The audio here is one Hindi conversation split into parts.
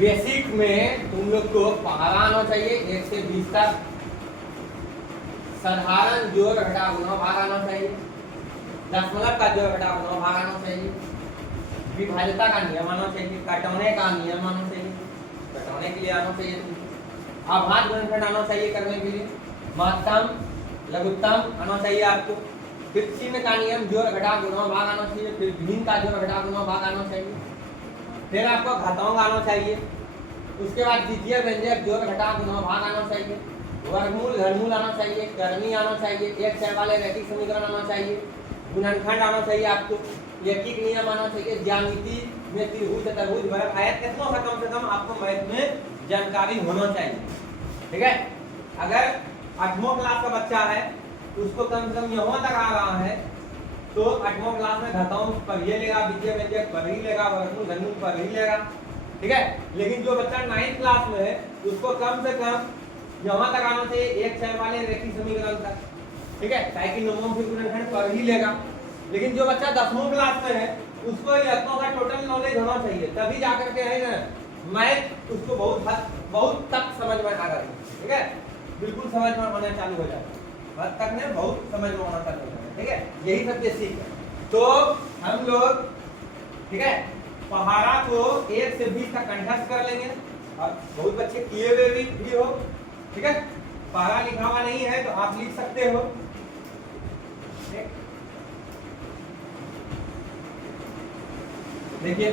बेसिक में तुम लोग को पहाड़ा आना चाहिए 1 से 20 तक। साधारण जोड़ घटा गुणा भाग आना चाहिए। दशमलव का जोड़ घटा गुणा भाग आना चाहिए। विभाज्यता का नियम आना चाहिए। घटाने का नियम आना चाहिए, घटाने के लिए आना चाहिए। आभाज्य गुणनखंड आना चाहिए करने के लिए। महत्तम लघुत्तम आना चाहिए आपको। फिर चिन्ह का नियम जोड़ घटा गुणा भाग आना चाहिए। फिर भिन्न का जोड़ घटा गुणा भाग आना चाहिए। फिर आपको घटाओं आना चाहिए। उसके बाद द्वितीय व्यंजक जोड़ घटा गुणा भाग आना चाहिए। वर्गमूल घनमूल आना चाहिए। करनी आना चाहिए। एक चर वाले रैखिक समीकरण आना चाहिए। गुणनखंड आना चाहिए आपको। यौगिक नियम आना चाहिए। ज्यामिति में त्रिभुज चतुर्भुज वर्ग आयत इतना सा कम से कम आपको मैथ में जानकारी होना चाहिए। ठीक है, अगर 8वां क्लास का बच्चा है उसको कम से कम यहाँ तक आ रहा है तो 8वां क्लास में घटाओं पर ये लेगा, विजय व्यंजक पर ही लेगा, वर्गमूल घनमूल पर ही लेगा। ठीक है, लेकिन जो बच्चा 9th क्लास में है उसको कम से कम यहाँ तक आना चाहिए एक चर वाले रैखिक समीकरण तक। ठीक है, ताकि नवम फिर गुणनखंड पर ही लेगा। लेकिन जो बच्चा 10वां क्लास में है उसको ये इतना का टोटल नॉलेज होना चाहिए, तभी जाकर के है ना मैथ उसको बहुत तक समझ में आ रहा है। ठीक है, बिल्कुल समझ में आना चालू हो जाता है, हद तक में बहुत समझ में आना चालू हो जाता है। ठीक है, यही सब बेसिक है। तो हम लोग ठीक है पहाड़ा को 1 से 20 तक कंठस्थ कर लेंगे और बहुत बच्चे किए हुए भी हो। ठीक है, पहाड़ा लिखा हुआ नहीं है तो आप लिख सकते हो। देखिए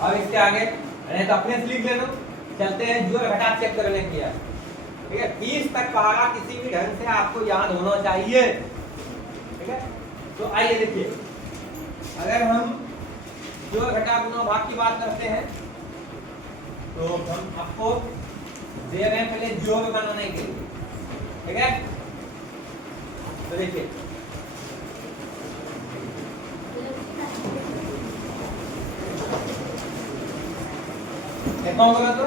अब इसके आगे नहीं तो अपने से लिख लेना। चलते हैं जोड़ घटा चेक करने के लिए। ठीक है, 20 तक पहाड़ा किसी भी ढंग से आपको याद होना चाहिए। ठीक है, तो आइए देखिए, अगर हम जोड़ घटा गुणा भाग की बात करते हैं तो हम आपको दे रहे हैं पहले जोड़ बनाने के लिए। ठीक है, तो देखिए कौन तो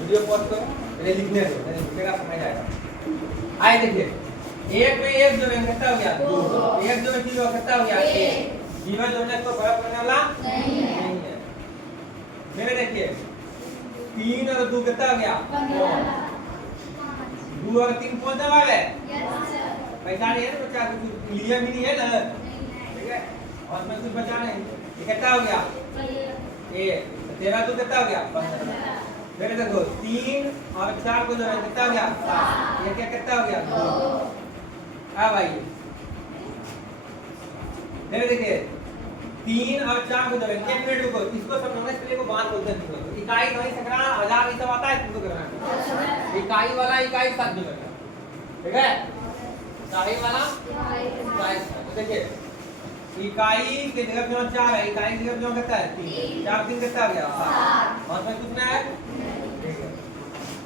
वीडियो पॉज करो, पहले लिखने दो, नहीं लिखेगा समझ आएगा। आइए देखिए, 1 में 1 जोड़ेंगे कितना हो गया 2, 1 जोड़ 0 कितना हो गया 1। जीवा जोड़ने को फर्क पड़ने वाला नहीं है। फिर देखिए 3 और 2 कितना हो गया 2 और 3 5 जवाब है। पैसा नहीं है ना बच्चा, कुछ लिया भी नहीं है ना। ठीक है, और इसमें कुछ बचा नहीं, ये कितना हो गया 1। 13 2 कितना हो गया 15। फिर देखो 3 और 4 को जोड़े कितना हो गया 7। ये क्या कितना हो गया 2। अब आइए फिर देखिए 3 और 4 को जोड़े, 1 मिनट रुको, इसको समझने के लिए को बात बोलते हैं। इकाई नहीं सकरा हजार ये सब आता है, तुमको करना इकाई वाला इकाई साथ में करना। ठीक है, इकाई वाला इकाई। देखिए इकाई के जगह पे 4 है, इकाई की जगह पे कितना है 3। 4 3 कितना आ गया 7। और में कितना है। ठीक है,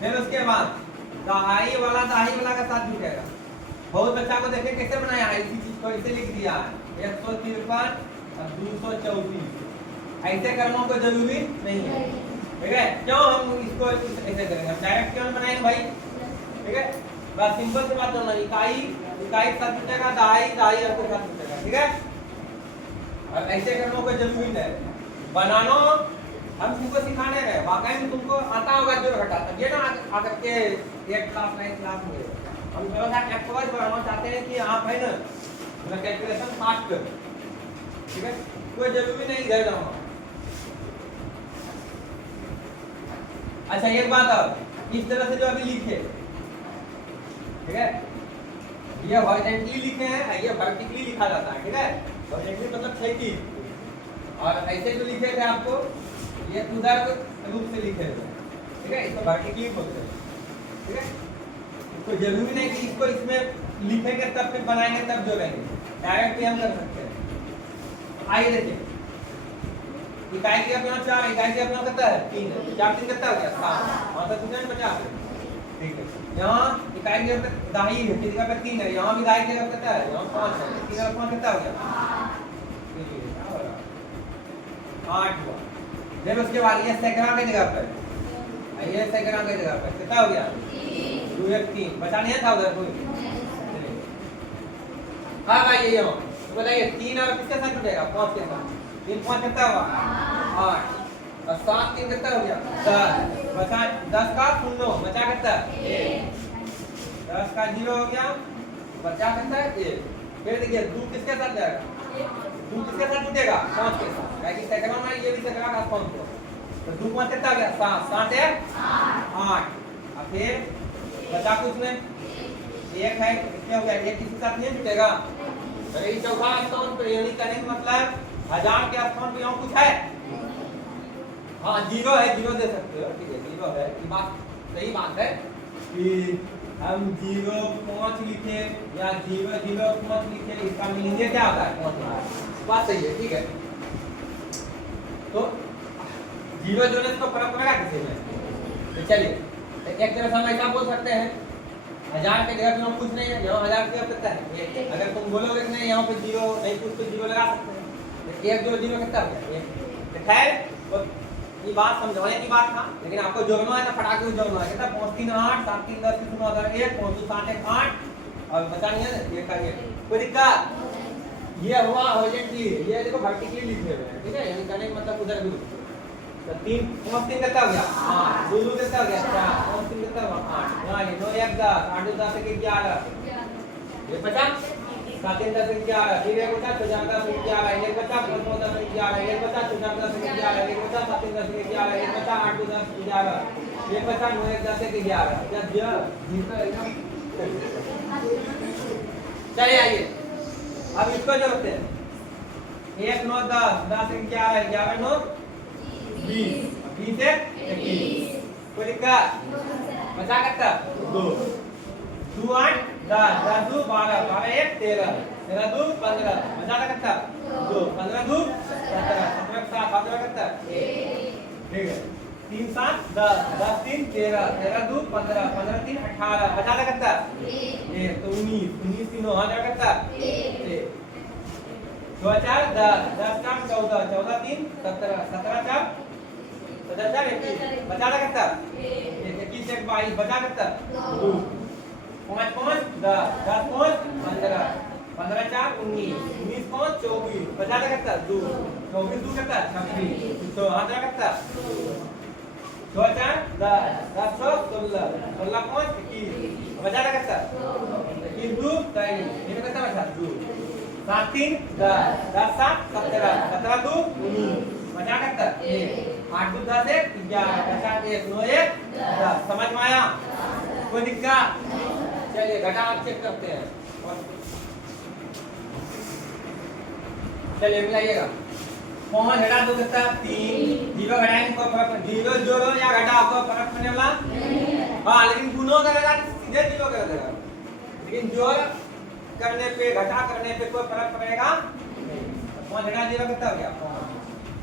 फिर उसके बाद दहाई वाला का साथ जुटेगा। बहुत बच्चा को देखे कैसे बनाया है, इसी चीज को ऐसे लिख दिया है 153 और 234। ऐसे करना कोई जरूरी नहीं है। ठीक है, क्यों हम इसको ऐसे करेंगे, हम डायरेक्ट क्यों बनाएंगे भाई। ठीक है, बस सिंपल सी बात करना, इकाई साथ जुटेगा, दहाई आपको साथ जुटेगा। ठीक है, और ऐसे करना कोई जरूरी नहीं बनाना, हम तुमको सिखाने रहे, वाकई में तुमको आता होगा जोड़ घटा। तब ये ना आकर के 1 क्लास 9 क्लास में हम थोड़ा सा एक्सपर्ट बनाना चाहते हैं कि आप है ना कैलकुलेशन फास्ट करो। ठीक है, कोई जरूरी नहीं इधर जाओ। अच्छा एक बात और, इस तरह से जो अभी लिखे, ठीक है, ये हॉरिजॉन्टली लिखे हैं, ये वर्टिकली लिखा जाता है। ठीक है, हॉरिजॉन्टली मतलब क्षैतिज, और ऐसे जो लिखे थे आपको ये उधर रूप से लिखे हुए। ठीक है, इसको वर्टिकली बोलते हैं। ठीक है, तो जरूरी नहीं कि इसको इसमें लिखेंगे तब फिर बनाएंगे तब जोड़ेंगे, डायरेक्ट भी हम कर सकते हैं। आइए देखिए, इकाई की अपना 4, इकाई की अपना कितना है 3 है। 4 3 कितना हो गया 7, वहां तक कितना 50। ठीक है, यहाँ इकाई की दहाई है, किसी का 3 है, यहाँ भी दहाई की कितना है, यहाँ 5 है, 3 और 5 कितना हो गया 8 हुआ। फिर उसके बाद ये सैकड़ा की जगह पर, ये सैकड़ा की जगह पर कितना हो गया 2 1 3। बचा नहीं था उधर कोई। हाँ भाई ये तो बताइए 3 और किसके साथ जुटेगा 5 के साथ। 3 5 कितना हुआ 8, और 7 3 कितना हो गया 10 बचा 10 का 0 बचा कितना 10 का 0 हो गया बचा कितना 1 फिर देखिए 2 किसके साथ जाएगा 2 किसके साथ जुटेगा 5 के साथ क्योंकि सेकंड में ये भी सेकंड का 5 तो 2 5 कितना गया 7 7 है 8 अब फिर बचा कुछ में 1 है कितने हो गया 1 किसके साथ नहीं जुटेगा अरे ये चौथा स्थान पर यानी करने का मतलब 1000 के स्थान पे यहाँ कुछ है हाँ 0 है 0 दे सकते हो ठीक है 0 है ये बात सही बात है कि हम 0 5 लिखे या 0 0 5 लिखे इसका मीनिंग क्या होता है 5 बात सही है ठीक है तो 0 जोड़ने से तो फर्क पड़ेगा किसी में तो चलिए एक तरह से हम ऐसा बोल सकते हैं 1000 के जगह पे कुछ नहीं है यहाँ 1000 क्या कितना है अगर तुम बोलोगे कि नहीं यहाँ पे 0 नहीं कुछ तो 0 लगा सकते हैं तो 1 0 0 कितना हो गया तो खैर ये बात समझाने की बात था लेकिन आपको जोड़ना है ना फटाके से जोड़ना है कितना 5 3 8 7 3 10 3 9 1 5 2 7 1 8 और बचा नहीं है ये का ये कोई दिक्कत ये हुआ हॉरिजॉन्टली ये देखो वर्टिकली लिखे हुए हैं ठीक है यानी करने का मतलब उधर भी तो 3 5 3 कितना हो गया 8 2 2 कितना हो गया 4 5 3 कितना हुआ 8 यहाँ ये 9 1 10 8 2 10 1 11 ये बचा 7 3 10 11 फिर एक बचा 4 10 11 एक बचा 5 9 10 11 एक बचा 4 10 11 एक बचा 7 3 10 11 एक बचा 8 2 10 11 एक बचा 9 1 10 11 जब दिया जीता एकदम चलिए आइए अब इसको जोड़ते हैं 1 9 10 10 11 11 9 20 20 से 21 कोई दिक्कत बचा कितना 2 2 8 10 10 2 12 12 1 13 13 2 15 बचा कितना 2 15 2 17 17 7 17 कितना ठीक है 3 7 10 10 3 13 13 2 15 15 3 18 बचा कितना 1 तो 19 19 3 9 हजार कितना 1 2 4 10 10 4 14 14 3 17 17 4 17 21 बचा कितना 21 1 22 बचा कितना 2 5 5 10 10 5 15 15 4 19 19 5 24 बचा कितना 2 24 2 कितना 26 तो आधा कितना 2 4 10 10 16 16 5 21 बचा कितना 21 2 23 ये कितना बचा 2 7 3 10 10 7 17 17 2 19 बचा कितना 1 8 2 10 1 11 बचा 1 9 1 10 समझ में आया कोई दिक्कत चलिए घटा आप चेक करते हैं चलिए मिलाइएगा 5 घटा 2 कितना 3 0 घटाएंगे कोई फर्क 0 जोड़ो या घटाओ कोई फर्क पड़ने वाला हाँ लेकिन गुणों करेगा सीधे 0 कर देगा लेकिन जोड़ करने पे घटा करने पे कोई फर्क पड़ेगा 5 घटा 0 कितना हो गया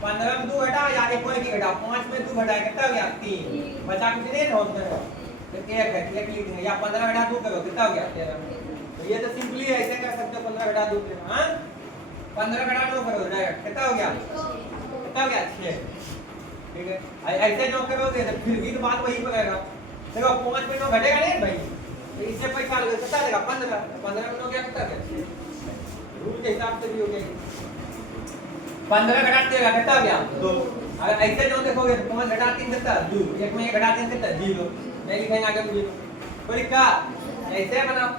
15 में 2 घटा या एक कोई घटा 5 में 2 घटा कितना हो गया 3 बचा कुछ नहीं ना होता तो एक है एक लिख देंगे या 15 घटा 2 करो कितना हो गया 13 तो ये तो सिंपली ऐसे कर सकते हो 15 घटा 2 हां 15 घटा 2 करो डायरेक्ट कितना हो गया 6 ठीक है ऐसे जो करोगे तो फिर भी तो बात वही पड़ेगा देखो 5 में 9 घटेगा नहीं भाई तो इससे पैसा लगेगा कितना देगा 15 15 में 9 क्या कितना है रूल के हिसाब से भी हो गया 15 घटा 13 कितना हो गया 2 अगर ऐसे जो देखोगे तो 5 घटा 3 कितना 2 एक में 1 घटा 3 कितना 0 नहीं लिखेंगे आगे मुझे कोई का ऐसे बनाओ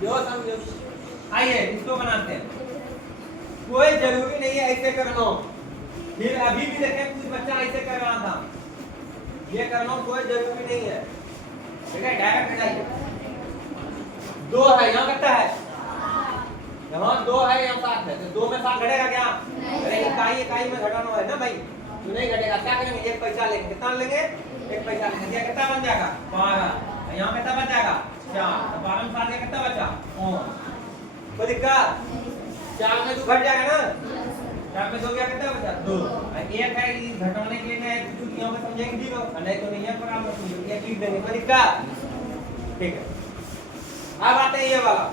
जो समझो आइए इसको बनाते हैं कोई जरूरी नहीं है ऐसे करना फिर अभी भी देखें कुछ बच्चा ऐसे कर रहा था ये करना कोई जरूरी नहीं है ठीक है डायरेक्ट हटाइए 2 है यहाँ कितना है यहाँ 2 है यहाँ 7 है तो 2 में 7 घटेगा क्या अरे इकाई में घटाना है ना भाई तो नहीं घटेगा क्या करेंगे एक पैसा लेंगे कितना लेंगे एक पैसा लेंगे क्या कितना बन जाएगा 12 यहाँ कितना बच जाएगा 4 तो 12 में 7 कितना बचा 5 कोई दिक्कत 4 में 2 घट जाएगा ना 4 में 2 क्या कितना बचा 2 एक है घटाने के लिए है तो यहाँ पे समझेंगे 0 नहीं तो नहीं है पर आप एक लिख देंगे कोई दिक्कत ठीक है अब आते हैं ये वाला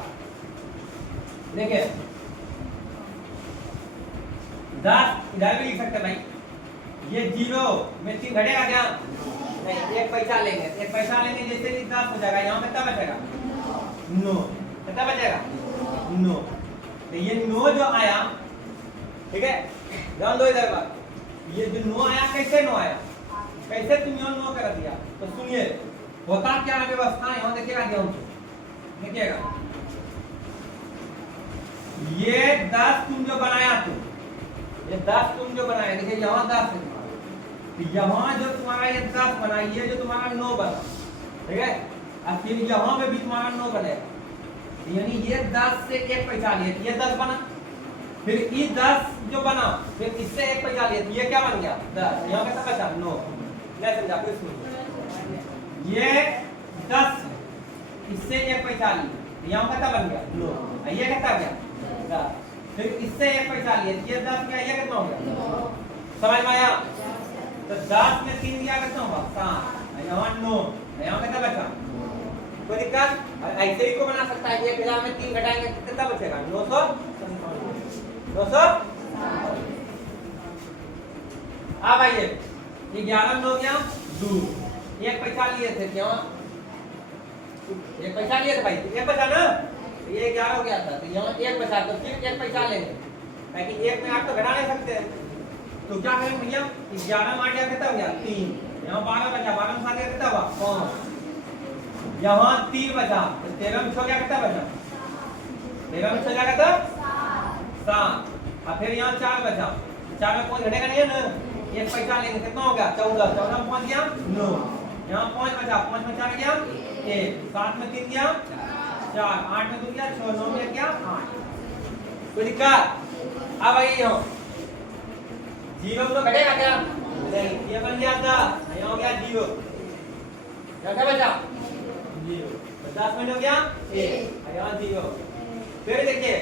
देखिए 10 इधर भी लिख सकते भाई ये 0 में 3 घटेगा क्या नहीं एक पैसा लेंगे जैसे 10 हो जाएगा यहाँ कितना बचेगा 9 कितना बचेगा 9 तो ये 9 जो आया ठीक है ध्यान दो इधर बात ये जो नो आया कैसे नो आया, कैसे तुम यहाँ नो कर दिया? तो सुनिए होता क्या है व्यवस्था, यहाँ देखिएगा ध्यान से देखिएगा, ये 10 तुम जो बनाया तुम, ये 10 तुम जो बनाया, देखिए यहाँ 10 है, यहाँ जो तुम्हारा ये 10 बना, ये जो तुम्हारा 9 बना, ठीक है, और फिर यहाँ पे भी तुम्हारा 9 बनेगा, यानी ये 10 से 1 पैसा लिए, ये 10 बना, फिर ये 10 जो बना, फिर इससे 1 पैसा लिए, ये क्या बन गया 10, यहाँ पे कितना बचा 9, नहीं समझा फिर सुनिए, ये 10 इससे 1 पैसा लिए, यहाँ कितना बन गया 9, ये कितना गया 10, फिर इससे 1 पैसा लिए, ये 10 गया, ये कितना हो गया, समझ में आया? तो 10 में 3 दिया कितना होगा 7, यहाँ 9, यहाँ कितना बचा, कोई दिक्कत? ऐसे ही को बना सकता है, एक हजार में 3 घटाएंगे कितना बचेगा 900, 900। अब आइए ये 11 में हो गया 2, 1 पैसा लिए थे क्यों, 1 पैसा लिए थे भाई, 1 बचा ना, ये 11 हो गया था, तो यहाँ 1 बचा, तो फिर 1 पैसा लेंगे, ताकि 1 में आप तो घटा नहीं सकते हैं, तो क्या करेंगे भैया, 11 में 8 कितना हो गया 3, यहाँ 12 बचा, 12 में 7 कितना हुआ 5, यहाँ 3 बचा, तो 13 में 6 कितना बचा, 13 में 6 कितना 7, और फिर यहाँ 4 बचा, 4 में 5 घटेगा नहीं है ना, 1 पैसा लेंगे कितना हो गया 14, 14 में 5 गया 9, यहाँ 5 बचा, 5 में 4 गया 1, 7 में 3 गया 4, 8 में 2 गया 6, 9 में क्या 8, कोई दिक्कत? अब आइए यहाँ 0 तो घटेगा क्या नहीं, ये बन गया 10, यहाँ हो गया 0, क्या बचा 0, 10 में हो गया 1, यहाँ 0, फिर देखिए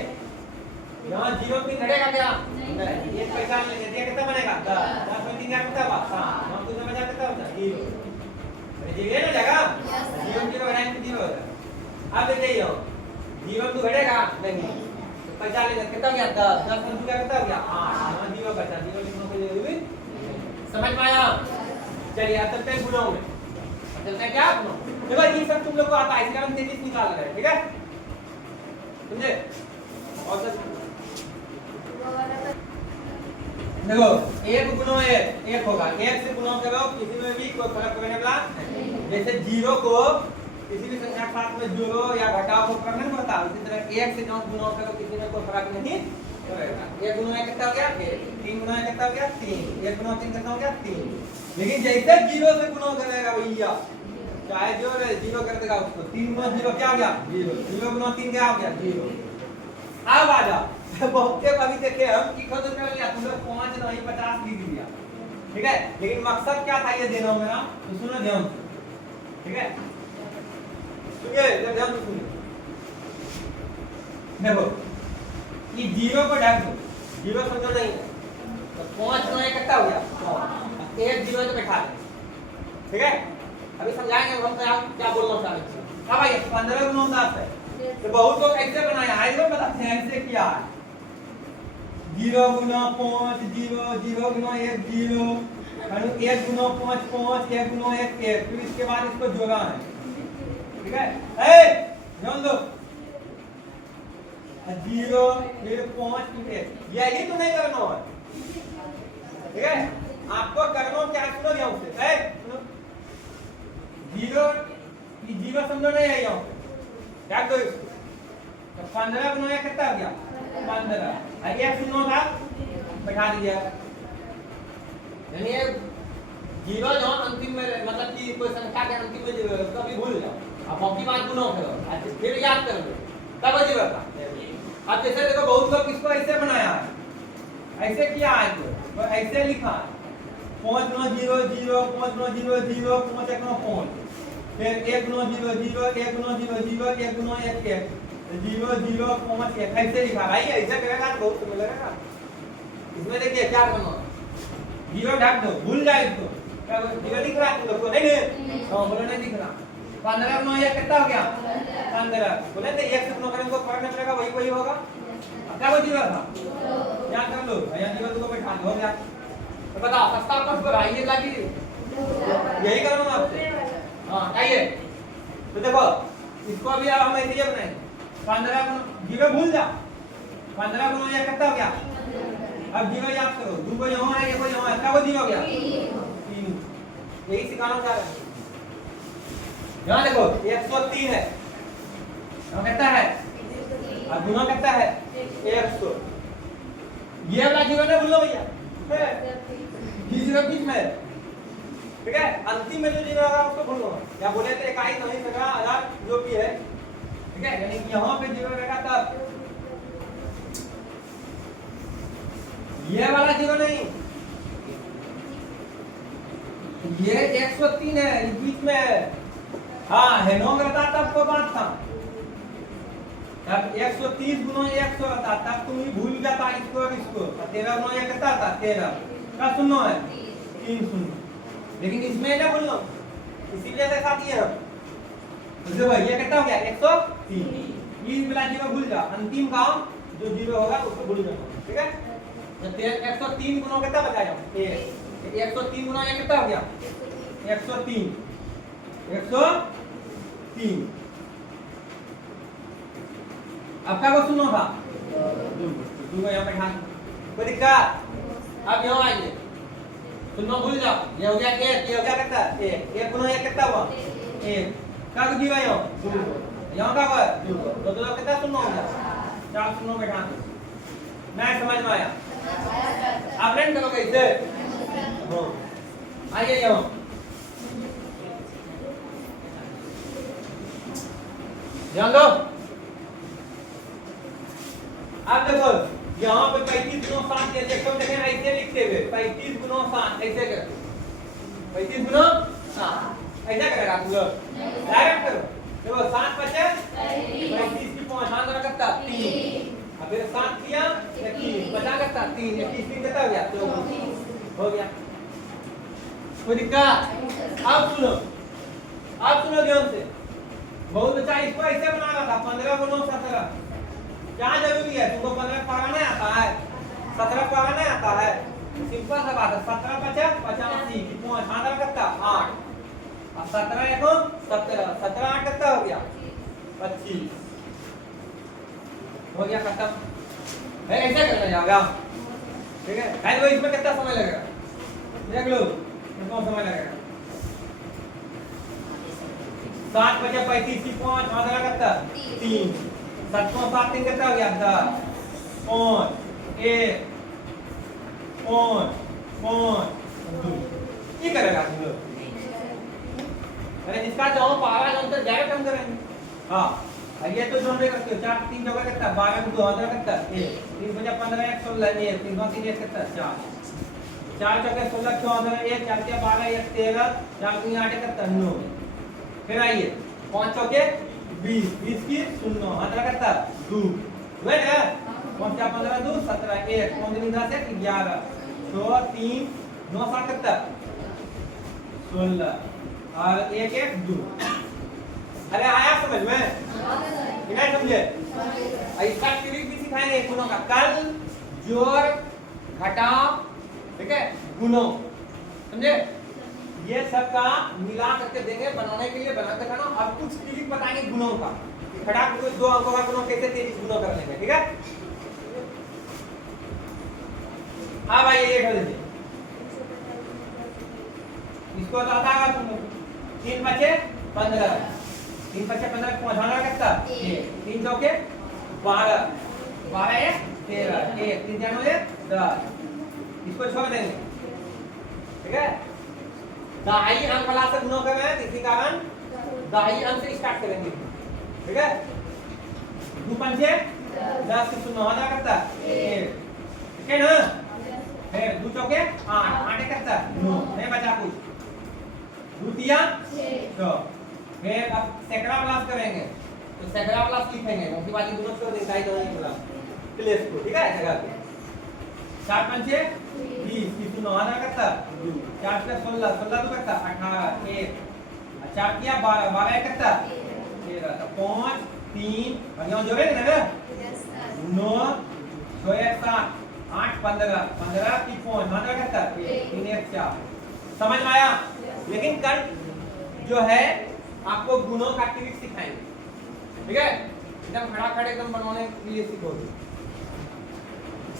यहाँ 0 3 घटेगा क्या नहीं, 1 पैसा लेंगे, ये कितना बनेगा 10, 10 में 3 कितना बचा 7, यहाँ 2 में बचा कितना बचा 0, ये ना जाएगा 0 0 घटाएंगे 0 हो जाएगा। अब देखिए 0 2 घटेगा नहीं, तो पैसा लेंगे कितना गया 10, 10 में 2 कितना गया 8, यहाँ 0 बचा, 0 लिखने को जरूरी समझ में आया? चलिए अब चलते हैं गुणों में, चलते हैं क्या गुणों, देखो ये सब तुम लोग को आता है, इसका हम 33 निकाल रहे हैं, ठीक है समझे? और देखो एक गुणों एक होगा, एक से गुणा करो किसी में भी कोई फर्क पड़ने वाला नहीं, जैसे 0 को किसी भी संख्या के साथ में जोड़ो या घटाओ को फर्क नहीं पड़ता, उसी तरह 1 से जो गुणा करो किसी में कोई फर्क नहीं पड़ेगा, 1 गुणा 1 कितना हो गया 1, 3 गुणा 1 कितना हो गया 3, 1 गुणा 3 कितना हो गया 3, लेकिन जैसे 0 से गुणा करेगा भैया, चाहे जो 0 कर देगा उसको, 3 गुणा 0 क्या हो गया 0, 0 गुणा 3 क्या हो गया 0। अब आ जाओ बहुत अभी देखे हम की खुद कर लिया, तुम लोग 5 नहीं 50 लिख दिया, ठीक है, लेकिन मकसद क्या था ये देना मेरा, तो सुनो ध्यान, ठीक है सुनिए ध्यान से सुनिए, देखो ये 0 को ढक दो, 0 समझो नहीं है, तो 5 9 कितना हो गया 5, 1 0 तो बैठा दे, ठीक है, अभी समझाएंगे हम क्या बोलना चाह रहे हैं। अब आइए 15 गुना 10 है, तो बहुत लोग ऐसे बनाया है, इसको बताते हैं ऐसे किया है, 0 गुना 5 0, 0 गुना 1 0, 1 गुना 5 5, 1 गुना 1 1, फिर इसके बाद इसको जोड़ा है, ठीक है, ध्यान दो 0 फिर 5 फिर 1, यही तो नहीं करना है, ठीक है, आपको करना क्या सुनो ध्यान से, 0 ये 0 समझो नहीं है यहाँ पे, क्या दो इसको, तो 15 गुना कितना हो गया 15, और 1 सुनो था बैठा दिया, यानी 0 जो अंतिम में मतलब कि कोई संख्या के अंतिम में कभी भूल जाओ, अब बाकी बात गुना करो, फिर याद कर लो तब 0 था। अब जैसे देखो बहुत लोग इसको ऐसे बनाया है, ऐसे किया है, तो ऐसे लिखा है 5 गुना 0 0, 5 गुना 0 0, 5 1 गुना 5, फिर 1 गुना 0 0, 1 गुना 0 0, 1 गुना 1 1, 0 0 5 1, ऐसे लिखा भाई, ऐसे करेगा तो बहुत समय लगेगा, इसमें देखिए क्या करना, 0 ढक दो, भूल जाए इसको, क्या 0 दिख रहा है तुम लोग को नहीं, हाँ बोलो नहीं दिख रहा, 15 गुना 1 कितना हो गया 15, बोले तो 1 से गुना करेंगे तो फर्क नहीं पड़ेगा, वही वही होगा, अब क्या वो 0 था याद कर लो, यहाँ 0 को बैठा दो, हो गया, तो बताओ सस्ता आपको आइए लगी यही करूँगा आपसे, हाँ आइए, तो देखो इसको अभी हम ऐसे बनाएंगे, 15 गुना 0 भूल जा, 15 गुना 1 कितना हो गया अब जीरो याद करो, दो को यहाँ है, एक को यहाँ है, क्या वो जीरो हो गया? 3। यही सिखाना चाह रहा है। यहाँ देखो 103 है, यहाँ कितना है? अब गुना कितना है? 100। ये वाला जीरो ना भूलो भैया, ये जीरो बीच में है, ठीक है? अंतिम में जो जीरो होगा उसको भूलो। क्या बोले थे? इकाई तो नहीं सका आधार जो भी है, ठीक है? यानी यहाँ पे जीरो रहेगा तब ये वाला जीरो नहीं, ये 103 है, ये बीच में है। हाँ हेनोंग रहता तब को बात था, तब 130 गुना 100 रहता तब तुम ही भूल जाता इसको और इसको। 13 गुना 1 कितना था? 13 का शून्य है 3 शून्य, लेकिन इसमें क्या बोल लो, इसीलिए ऐसा दिए हम। तो भाई ये कितना हो गया? 103। ये वाला जीरो भूल जा, अंतिम काम जो जीरो होगा उसको भूल जाओ, ठीक है? तो 103 गुना कितना बचा जाओ? 103 गुना 1 कितना हो गया? 103। 103 आपका वो सुनो था दूंगा यहाँ पे ध्यान, कोई दिक्कत? अब यहाँ आइए, सुनो भूल जाओ, ये हो गया 1, ये हो गया कितना? 1 गुना 1 कितना हुआ? 1 का कुछ दिया यहाँ 2, यहाँ का हुआ 2, तो कितना सुनो हो गया? 4 सुनो पे ध्यान। नहीं समझ में आया? आप रेंट करोगे इसे? हाँ आइए यहाँ, ध्यान दो। अब देखो यहाँ पे 35 गुना 7 देखो, देखें ऐसे लिखते हुए 35 गुना 7 ऐसे कर, 35 गुना 7 ऐसा करेगा आप लोग, डायरेक्ट करो। देखो 7 बचे 35 की 5 मान रखा था 3, अब फिर 7 किया 3 बचा करता 3, 21 कितना हो गया? 24 हो गया। कोई दिक्कत? अब सुनो ध्यान से। बहुत बच्चा इसको ऐसे बना रहा था 15 गुना 17, क्या जरूरी है? तुमको 15 पाना नहीं आता है, 17 पाना नहीं आता है, सिंपल सा बात है। 17 बचा 85 की 5 मान रखा 8, अब 17 देखो 17, 17 8 कितना हो गया? 25 हो गया, खत्म है। ऐसे करना जाएगा, ठीक है? गाइस वो इसमें कितना समय लगेगा देख लो, कितना समय लगेगा? 7 बचे 35 की 5 मान रखा 3, 7 को 7 3 कितना हो गया? 10 5 1 5 5 2 ये करेगा तुम लोग। अरे जिसका जो पारा जो अंतर डायरेक्ट हम करेंगे। हाँ ये तो जोड़ देगा, 4 3 जगह कितना? 12 में 2 आधा कितना? 1 3 बजा 15 1 16 1 3 2 3 1 कितना? 4 4 जगह 16 क्यों आधा 1 4 के 12 1 13 4 3 8 कितना? 9। फिर आइए 5 चौके 20 20 की 0 आधा कितना? 2 हुए ना? 5 4 15 2 17 1 5 3 10 1 11 6 3 9 7 कितना? 16 और 1 1 2। अरे आया समझ में? नहीं समझे? इसका ट्रिक भी सिखाएंगे गुणों का, कल जोड़ घटाव, ठीक है, गुणों, समझे? ये सब का मिला करके देंगे बनाने के लिए, बना के खाना। अब कुछ ट्रिक बताएंगे गुणों का, खटाक को 2 अंकों का गुणों कैसे 23 गुणों करने में, ठीक है? हाँ भाई ये कर दीजिए, इसको तो आता है तुम लोग। 3 बचे 15 3 बचे 15 को पहुंचाना कितना? 1 3 चौके 12 12 1 13 1 3 जानो 10, इसको छोड़ देंगे, ठीक है? दहाई अंक वाला से गुणा कर रहे हैं, इसी कारण दहाई अंक से स्टार्ट करेंगे, ठीक है? 2 पंचे 10 की 0 आधा करता 1, ठीक है ना? फिर 2 चौके 8 8 करता 9, नहीं बचा कुछ, 2 तिया 6। फिर अब सैकड़ा प्लस करेंगे, तो सैकड़ा प्लस लिखेंगे, क्योंकि बाकी दोनों छोड़ देंगे, साइड दोनों प्लस प्लेस को, ठीक है? जगह पे 4 पंचे 20 की 0 आधा करता 2, 4 प्लस 16 16 तो करता 18 1, 4 किया 12 12 1 करता 13, तो 5 3 और यहाँ जोड़ेंगे ना 9 6 1 7 8 15 15 की 5 आधा करता 1 3 1 4। समझ में आया? लेकिन कल जो है आपको गुणों का ट्रिक सिखाएंगे, ठीक है? एकदम खड़ा खड़े एकदम बनवाने के लिए सीखोगे।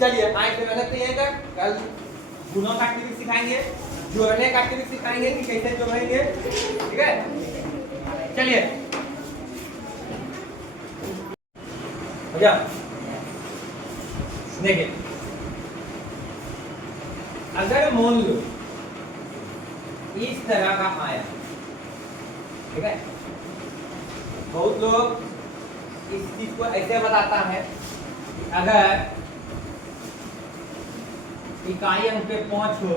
चलिए आज से मेहनत नहीं है, कल गुणों का ट्रिक सिखाएंगे, जोड़ने का ट्रिक सिखाएंगे कि कैसे जोड़ेंगे, ठीक है। चलिए देखिए, अगर मान लो इस तरह का आया, ठीक है, बहुत लोग इस चीज को ऐसे बताता है कि अगर इकाई अंक पे 5 हो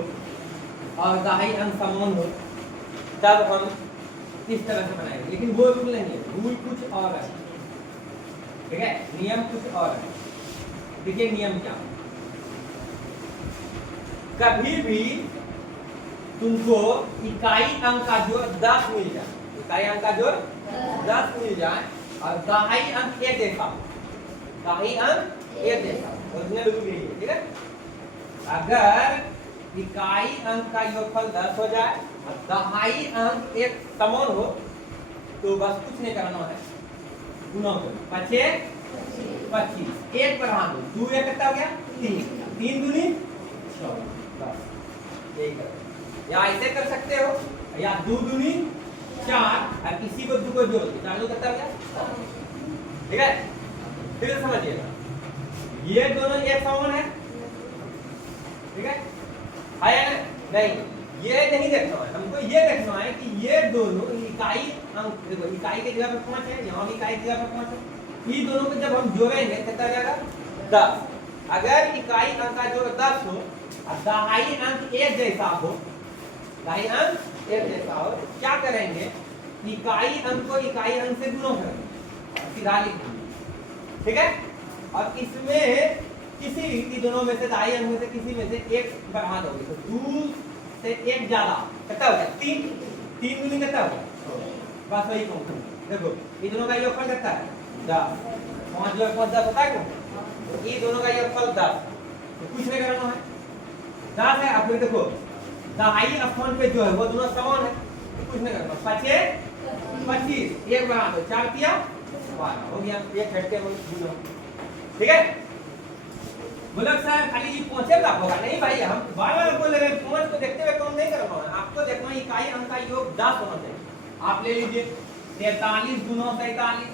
और दहाई अंक समान हो तब हम इस तरह से बनाएंगे, लेकिन वो रूल नहीं है, रूल कुछ और है, ठीक है, नियम कुछ और है। देखिए नियम क्या, कभी भी तुमको इकाई अंक का जो 10 मिल जाए, इकाई अंक का जो 10 मिल जाए और दहाई अंक एक जैसा, दहाई अंक एक जैसा, ओरिजिनल रूल यही है, ठीक है। अगर इकाई अंक का योगफल 10 हो जाए और दहाई अंक एक समान हो तो बस कुछ नहीं करना है, गुना करो, 5 25, एक बढ़ा दो, 2 एक कितना हो गया 3, 3 दूनी 6, बस यही करो। या ऐसे कर सकते हो, या 2 दूनी 4 और किसी को 2 को जोड़ दो, 4 कितना हो गया, ठीक है। फिर समझिएगा, ये दोनों एक समान है, ठीक है या नहीं, ये नहीं देखना है हमको, ये देखना है कि ये दोनों इकाई अंक, देखो इकाई के जगह पर 5 है, यहाँ भी इकाई की जगह पर 5 है, ये दोनों को जब हम जोड़ेंगे कितना हो जाएगा 10। अगर इकाई अंक का जोड़ 10 हो और दहाई अंक एक जैसा हो, दहाई अंक एक जैसा हो, क्या करेंगे, इकाई अंक को इकाई अंक से गुणा करेंगे, सीधा लिख देंगे, ठीक है। और इसमें किसी भी दोनों में से, दहाई अंक में से किसी में से एक बढ़ा दोगे तो 2 से 1 ज्यादा कितना हो गया 3, 3 दूनी कितना हो गया, बस वही कहूँ। देखो ये दोनों का योगफल कितना है 10, 5 जो 5 10 होता है क्यों, ये दोनों का योगफल 10, तो कुछ नहीं करना है, 10 है। अब देखो दहाई स्थान पे जो है वो दोनों समान है, तो कुछ नहीं करना, 5 25, एक बढ़ा दो, 4 तिया 12 हो गया, ये छटके हो, ठीक है। बुलक साहब खाली ये पहुंचे का होगा नहीं भाई, हम बार-बार बोल रहे हैं, 5 को देखते हुए काम नहीं करना है, आपको देखना है इकाई अंक का योग 10 होना चाहिए। आप ले लीजिए 43 गुना 43,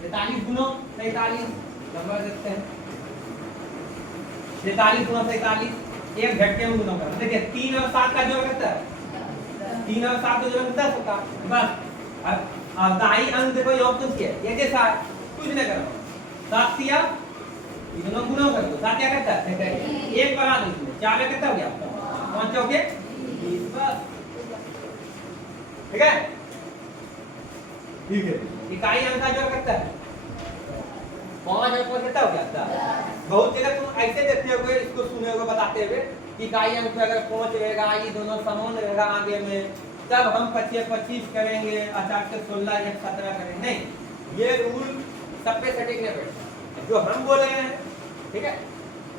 43 गुना 43 नंबर देखते हैं, 43 गुना 43 एक झटके में गुना करना, देखिए 3 और 7 का जोड़ कितना है, 3 और 7 का जोड़ 10 होता है, बस। अब दहाई अंक देखो यहाँ कुछ किया, ये जैसा कुछ नहीं करना, 7 तिया ये दोनों गुना कर दो, 7 क्या करता है, एक बढ़ा दो, इसमें 4 में कितना हो गया 5 चौके 20, बस, ठीक है। ठीक है, इकाई अंक का जोड़ कितना है 5 और 5 कितना हो गया 10। बहुत जगह तुम ऐसे देखते होगे, इसको सुने होगे बताते हुए कि इकाई अंक पे अगर 5 रहेगा, ये दोनों समान रहेगा आगे में, तब हम 25 25 करेंगे, 4 से 16 1 17 करेंगे, नहीं, ये रूल सब पे सटीक नहीं बैठता, जो हम बोल रहे हैं, ठीक है,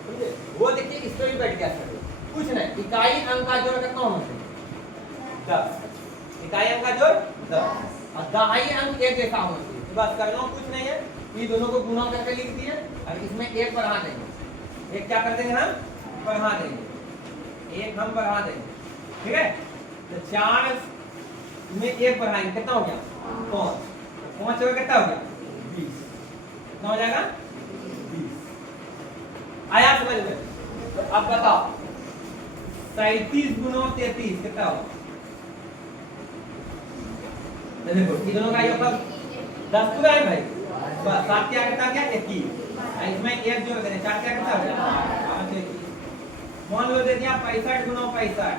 समझे, वो देखिए स्टोरी बैठ गया सर, कुछ नहीं, इकाई अंक का जोड़ कितना होना चाहिए 10, इकाई अंक का जोड़ 10 और दहाई अंक एक जैसा होना चाहिए, तो बस करना कुछ नहीं है, ये दोनों को गुना करके लिख दिए और इसमें एक बढ़ा देंगे, एक क्या कर देंगे हम बढ़ा देंगे, एक हम बढ़ा देंगे, ठीक है। तो 4 में एक बढ़ाएंगे कितना हो गया 5, 5 में कितना हो गया 20, कितना हो जाएगा 20, आया समझ में। तो अब बताओ 37 गुना 33 कितना होगा, देखो ये दोनों का योगफल 10 पूरा है भाई, बस 7 क्या करता क्या 21, इसमें एक जोड़ देंगे, 4 क्या करता है, मान लो दे दिया 65 गुना 65,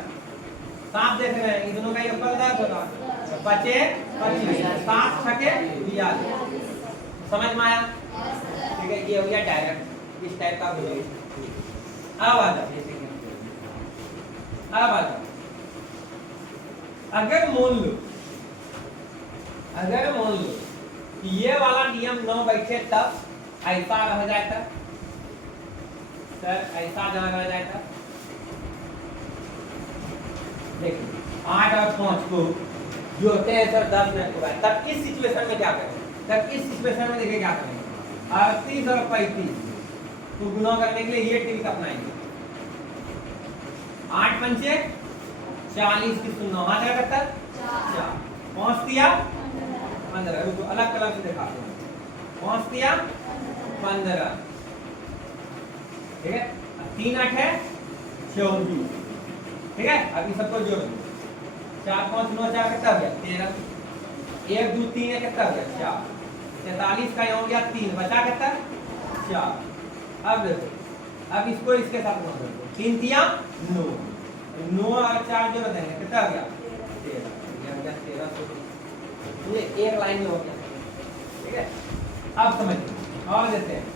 7 देख रहे हैं, ये दोनों का योगफल 10 होगा, 25 25, 7 छके 42, समझ में आया, ठीक है। ये हो गया डायरेक्ट, इस टाइप का हो जाएगा। अब आ जाओ, अब आ जाओ, अगर मान लो कि ये वाला नियम न बैठे तब ऐसा रह जाता सर, ऐसा जहाँ रह जाता, देखिए 8 और 5 को जोड़ते हैं सर 10 मिनट पूरा, तब इस सिचुएशन में क्या करें, तब इस सिचुएशन में देखिए क्या करेंगे, 38 और 35 तो गुना करने के लिए ये ट्रिक अपनाएंगे। 8 पंचे 40 की सुनो हाथ क्या करता है 4 5 दिया 15 रुको अलग कलर से दिखा दो 5 दिया 15 ठीक है 3 8 है 24 ठीक है। अभी सबको जोड़ दो 4 5 9 4 कितना हो गया 13 1 2 3 है कितना हो गया 4 43 का हो गया 3 बचा कितना 4। अब देखो अब इसको इसके साथ जोड़ दो 3 दिया 9 9 और 4 जोड़ देंगे कितना हो गया 13 ये एक लाइन में हो गया ठीक है। अब समझिए और देते हैं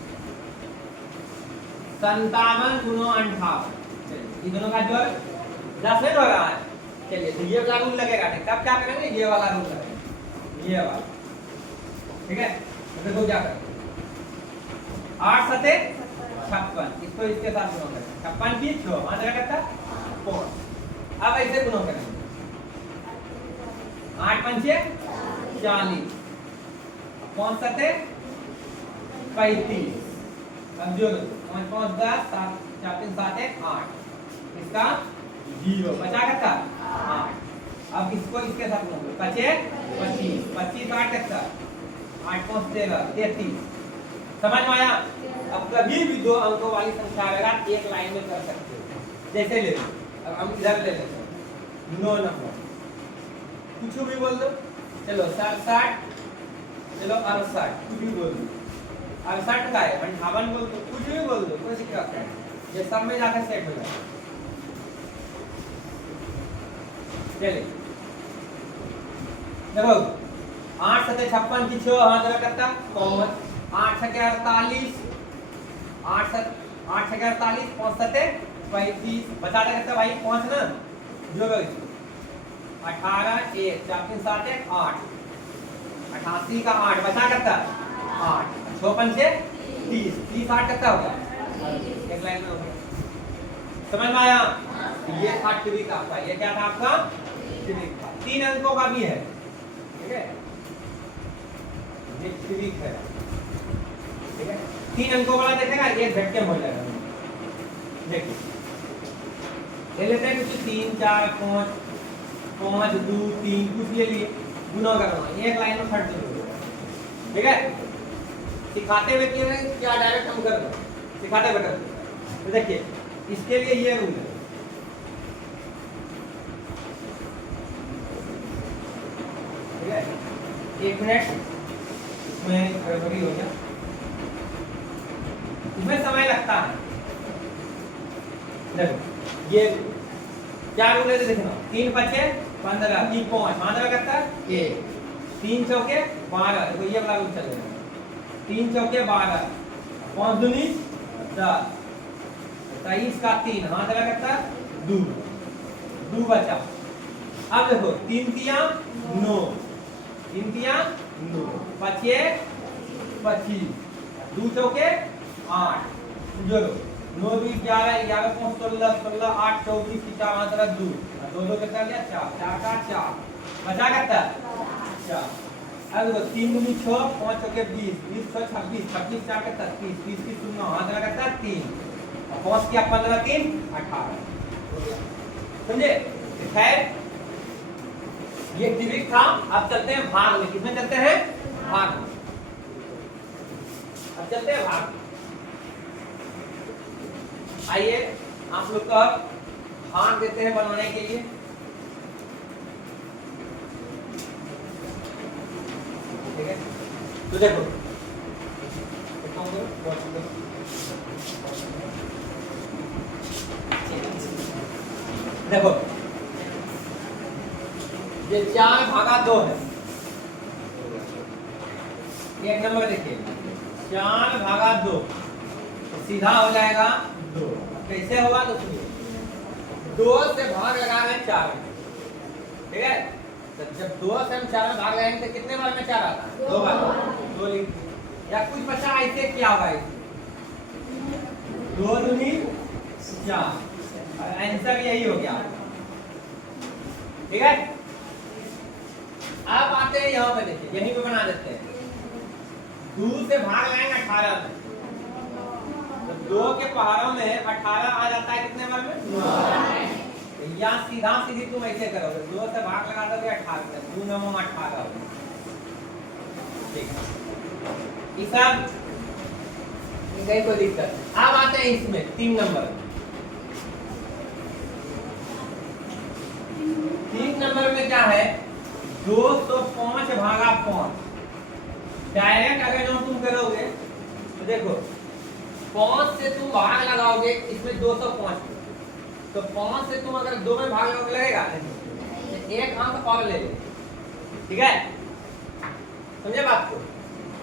57 गुना 58 ये दोनों का जोड़ 10 में होगा। चलिए तो ये वाला रूल लगेगा नहीं तब क्या करेंगे ये वाला रूल लगेगा ये वाला ठीक है। तो देखो क्या करें 8 7 56 इसको इसके साथ गुना करें 56 की 6 वहां क्या करता 5। अब ऐसे गुना करेंगे 8 पंचे 40 5 7 35 अब जोड़ो 5 5 10 7 4 3 7 1 8 इसका 0 बचा करता 8। अब इसको इसके साथ गुना करो 25 25 8 कितना 8 5 13 33 समझ में आया। अब कभी भी दो अंकों वाली संख्या आएगा एक लाइन में कर सकते हो जैसे ले लो। अब हम इधर ले लेते हैं 9 नंबर कुछ भी बोल दो चलो 67 चलो 68 कुछ भी बोल दो 68 का है 58 बोल दो कुछ भी बोल दो कोई दिक्कत नहीं ये सब में जाकर सेट हो जाए। चलिए देखो 8 7 56 की 6 हां जरा करता 5 8 6 48 8 7 8 6 48 5 7 35 बचा दे करता भाई 5 ना जोड़ो इसको 18 1 4 3 7 1 8 88 का 8 बचा करता 8 6 पंचे 30 30 8 कितना होगा एक लाइन में हो गया। समझ में आया। ये था ट्रिक आपका ये क्या था आपका ट्रिक था 3 अंकों का भी है ठीक है ये ट्रिक है ठीक है। 3 अंकों वाला देखेगा एक झटके में हो जाएगा। देखिए ले लेते हैं कुछ 3 4 5 5 2 3 कुछ ले लिए गुना करना एक लाइन में खर्च ठीक है। सिखाते हुए क्या डायरेक्ट हम कर दो सिखाते बटन तो देखिए इसके लिए ये रूल है ठीक है। 1 मिनट इसमें गड़बड़ी हो गया इसमें समय लगता है। देखो ये क्या रूल है देखना 3 5 15 3 5 मात्रा करता है 1 3 चौके 12 देखो ये वाला रूल चलेगा 3 चौके 12 5 दूनी 10 23 का 3 हाथ लगा करता है 2 2 बचा। अब देखो 3 तिया 9 3 तिया 9 5 25 2 चौके 8 जोड़ो 9 2 11 11 5 16 16 8 24 की 4 हाथ लगा 2 2 2 कितना गया 4 4 का 4 बचा करता 4। अब देखो 3 दूनी 6 5 चौके 20 20 6 26 26 4 का 30 30 की 0 हाथ लगा करता 3 और 5 किया 15 3 18 समझे। खैर ये ट्रिक था। अब चलते हैं भाग में किसमें चलते हैं भाग में। अब चलते हैं भाग आइए आप लोग का भाग देते हैं बनाने के लिए ठीक है। तो देखो देखो ये 4 भागा 2 है। एक नंबर देखिए 4 भागा 2 तो सीधा हो जाएगा 2। कैसे होगा तो सुनिए 2 से भाग लगा रहे 4 ठीक है। तो जब 2 से हम 4 में भाग लगाएंगे तो कितने बार में 4 आता है 2 बार 2 लिख या कुछ बचा ऐसे क्या होगा 2 दूनी 4 आंसर यही हो गया ठीक है। अब आते हैं यहाँ पे देखिए यहीं पे बना देते हैं 2 से भाग लगाएंगे 18 में तो 2 के पहाड़ों में 18 आ जाता है कितने बार में? 9। या सीधा सीधी तुम ऐसे करोगे, 2 से भाग लगा दोगे 18 से, 2 9 18 होगा। ठीक है, ये सब कहीं कोई दिक्कत। अब आते हैं इसमें 3 नंबर। 3 नंबर में क्या है? 205 भागा 5। डायरेक्ट अगर जो तुम करोगे तो देखो 5 से तुम भाग लगाओगे इसमें 205, तो 5 से तुम अगर 2 में भाग लगाओगे लगेगा नहीं, एक अंक और ले ले। ठीक है, समझे बात को?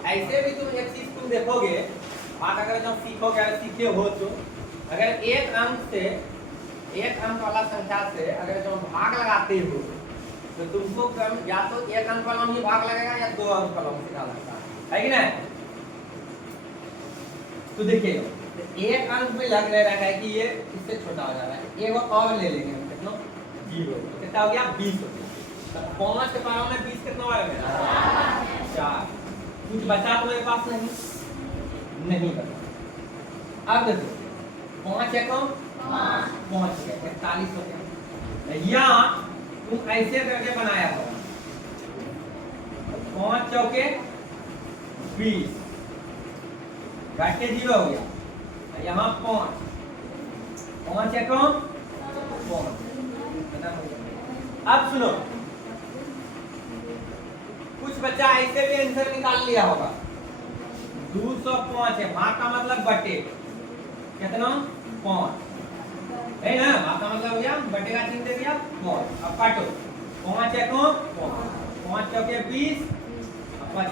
ऐसे भी तुम एक चीज तुम देखोगे, बात अगर जब सीखोगे, अगर सीखे हो तो अगर एक अंक वाला संख्या से अगर जो भाग लगाते हो तो तुमको कम या तो एक अंक वाला में भाग लगेगा या 2 अंक वाला में सीधा लगता है कि नहीं? तो देखिए एक अंक में लग रहा है कि ये इससे छोटा हो जा रहा है, एक और ले लेंगे हम, कितना 0, तो कितना हो गया 20 हो गया। तो 5 के पावर में 20 कितना आएगा? 4। कुछ बचा तुम्हारे पास नहीं बचा। अब देखो 5 एकम 5 41 हो गया। या तुम ऐसे करके बनाया होगा 5 चौके 20 घट के 0 हो गया, यहाँ 5 एकम 5। अब सुनो, कुछ बच्चा ऐसे भी आंसर निकाल लिया होगा 205 है, भाग का मतलब बटे कितना 5 है ना, भाग का मतलब हो गया बटे का चिन्ह दे दिया 5। अब काटो 5 एकम 5 चौके 20 5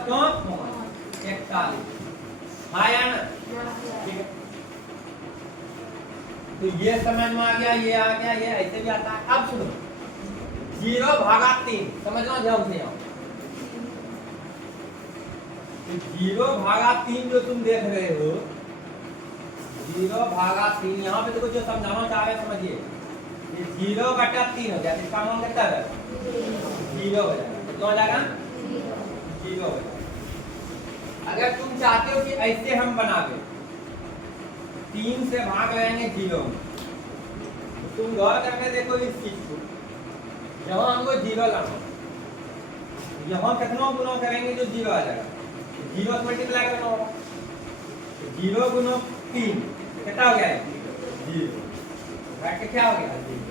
41 आया ना? ठीक है, तो ये समझ में आ गया, ये आ गया, ये ऐसे भी आता है। अब सुनो 0 भागा 3 समझना ध्यान से। आओ तो 0 भागा 3 जो तुम देख रहे हो 0 भागा 3, यहाँ पे देखो जो समझाना चाह रहे समझिए, ये 0 बटा 3 हो गया, इसका मान कितना है 0 हो जाएगा। कितना हो जाएगा 0 हो जाएगा। अगर तुम चाहते हो कि ऐसे हम बना दे 3 से भाग लगाएंगे 0 में, तो तुम गौर करके देखो इस चीज को, यहाँ हमको 0 लाना, यहाँ कितना गुना करेंगे जो 0 आ जाएगा, 0 से मल्टीप्लाई करना होगा, 0 गुना 3 कितना हो गया 0, घट के क्या हो गया 0।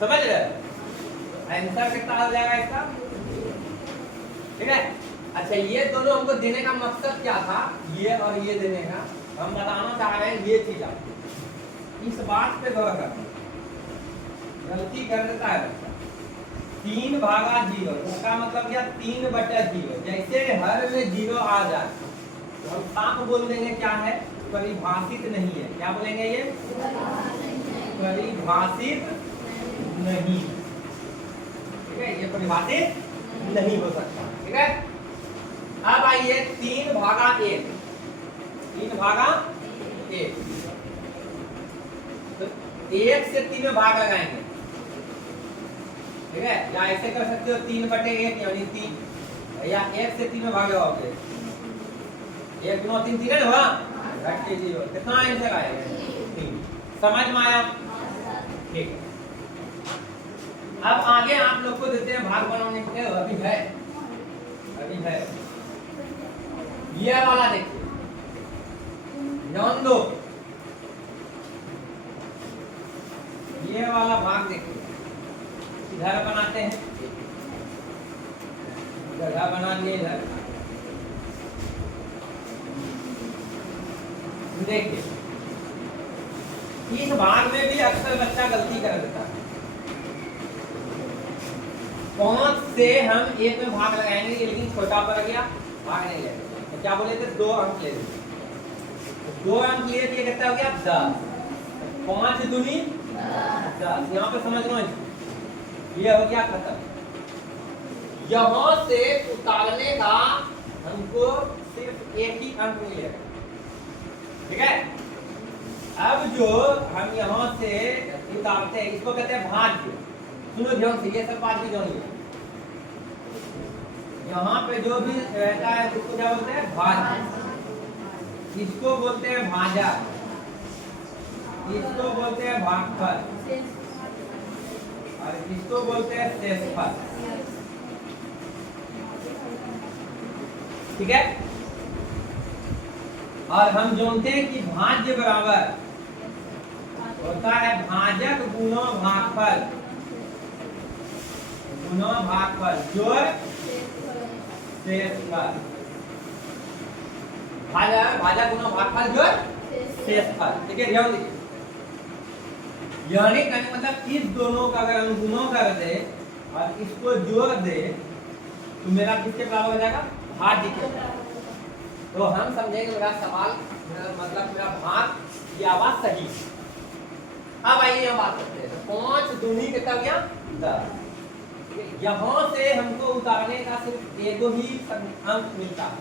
समझ रहे? आंसर कितना हो जाएगा इसका? ठीक है। अच्छा, ये दोनों हमको देने का मकसद क्या था, ये और ये देने का हम बताना चाह रहे हैं ये चीज आपको। इस बात पे गौर करना, गलती कर देता है बच्चा। 3 भागा 0 इसका मतलब क्या 3 बटा 0। जैसे हर में 0 आ जाए तो हम साफ बोल देंगे क्या है, परिभाषित नहीं है। क्या बोलेंगे? ये परिभाषित नहीं। ठीक है, ये परिभाषित नहीं हो सकता। ठीक है, अब आइए 3 भागा 1। 3 भागा 1, तो 1 से 3 में भाग लगाएंगे। ठीक है, या ऐसे कर सकते हो 3 बटे 1 यानी 3, या 1 से 3 में भाग लगाओगे 1 9 3 3 है ना, घट के 0 कितना आंसर आएगा 3। समझ में आया? ठीक है, अब आगे आप लोग को देते हैं भाग बनाने के लिए। अभी है ये वाला देखिए, ध्यान दो, ये वाला भाग देखिए, इधर बनाते हैं, जगह बना लिए इधर। देखिए इस भाग में भी अक्सर बच्चा गलती कर देता है। 5 से हम 1 में भाग लगाएंगे, लेकिन छोटा पड़ गया, भाग नहीं लगेगा। तो क्या बोले थे 2 अंक ले लिए, 2 अंक लिए थे, कितना हो गया 10। 5 दूनी 10। यहाँ पे समझना है, ये हो गया खत्म। यहाँ से उतारने का हमको सिर्फ एक ही अंक मिलेगा। ठीक है, अब जो हम यहाँ से उतारते हैं इसको कहते हैं भाज्य। सुनो ध्यान से, ये सब बात भी जानिए। यहाँ पे जो भी रहता है इसको क्या बोलते हैं भाज्य, इसको बोलते हैं भाजा। इसको बोलते हैं भागफल और इसको बोलते हैं शेषफल। ठीक है। और हम जानते हैं कि भाज्य बराबर होता है भाजक गुणा भागफल, गुणा भागफल जोड़ शेषफल। भाजक गुणा भागफल जोड़ शेषफल। ठीक है, ध्यान दीजिए। यानी कहने मतलब इस दोनों का अगर हम गुणा कर दे और इसको जोड़ दे तो मेरा किसके बराबर हो जाएगा? भाज्य के बराबर। तो हम समझेंगे मेरा सवाल मतलब मेरा भाग या बात सही। अब आइए हम बात करते हैं। तो 5 दूनी कितना हो गया? 10। यहाँ से हमको उतारने का सिर्फ एक ही अंक मिलता है।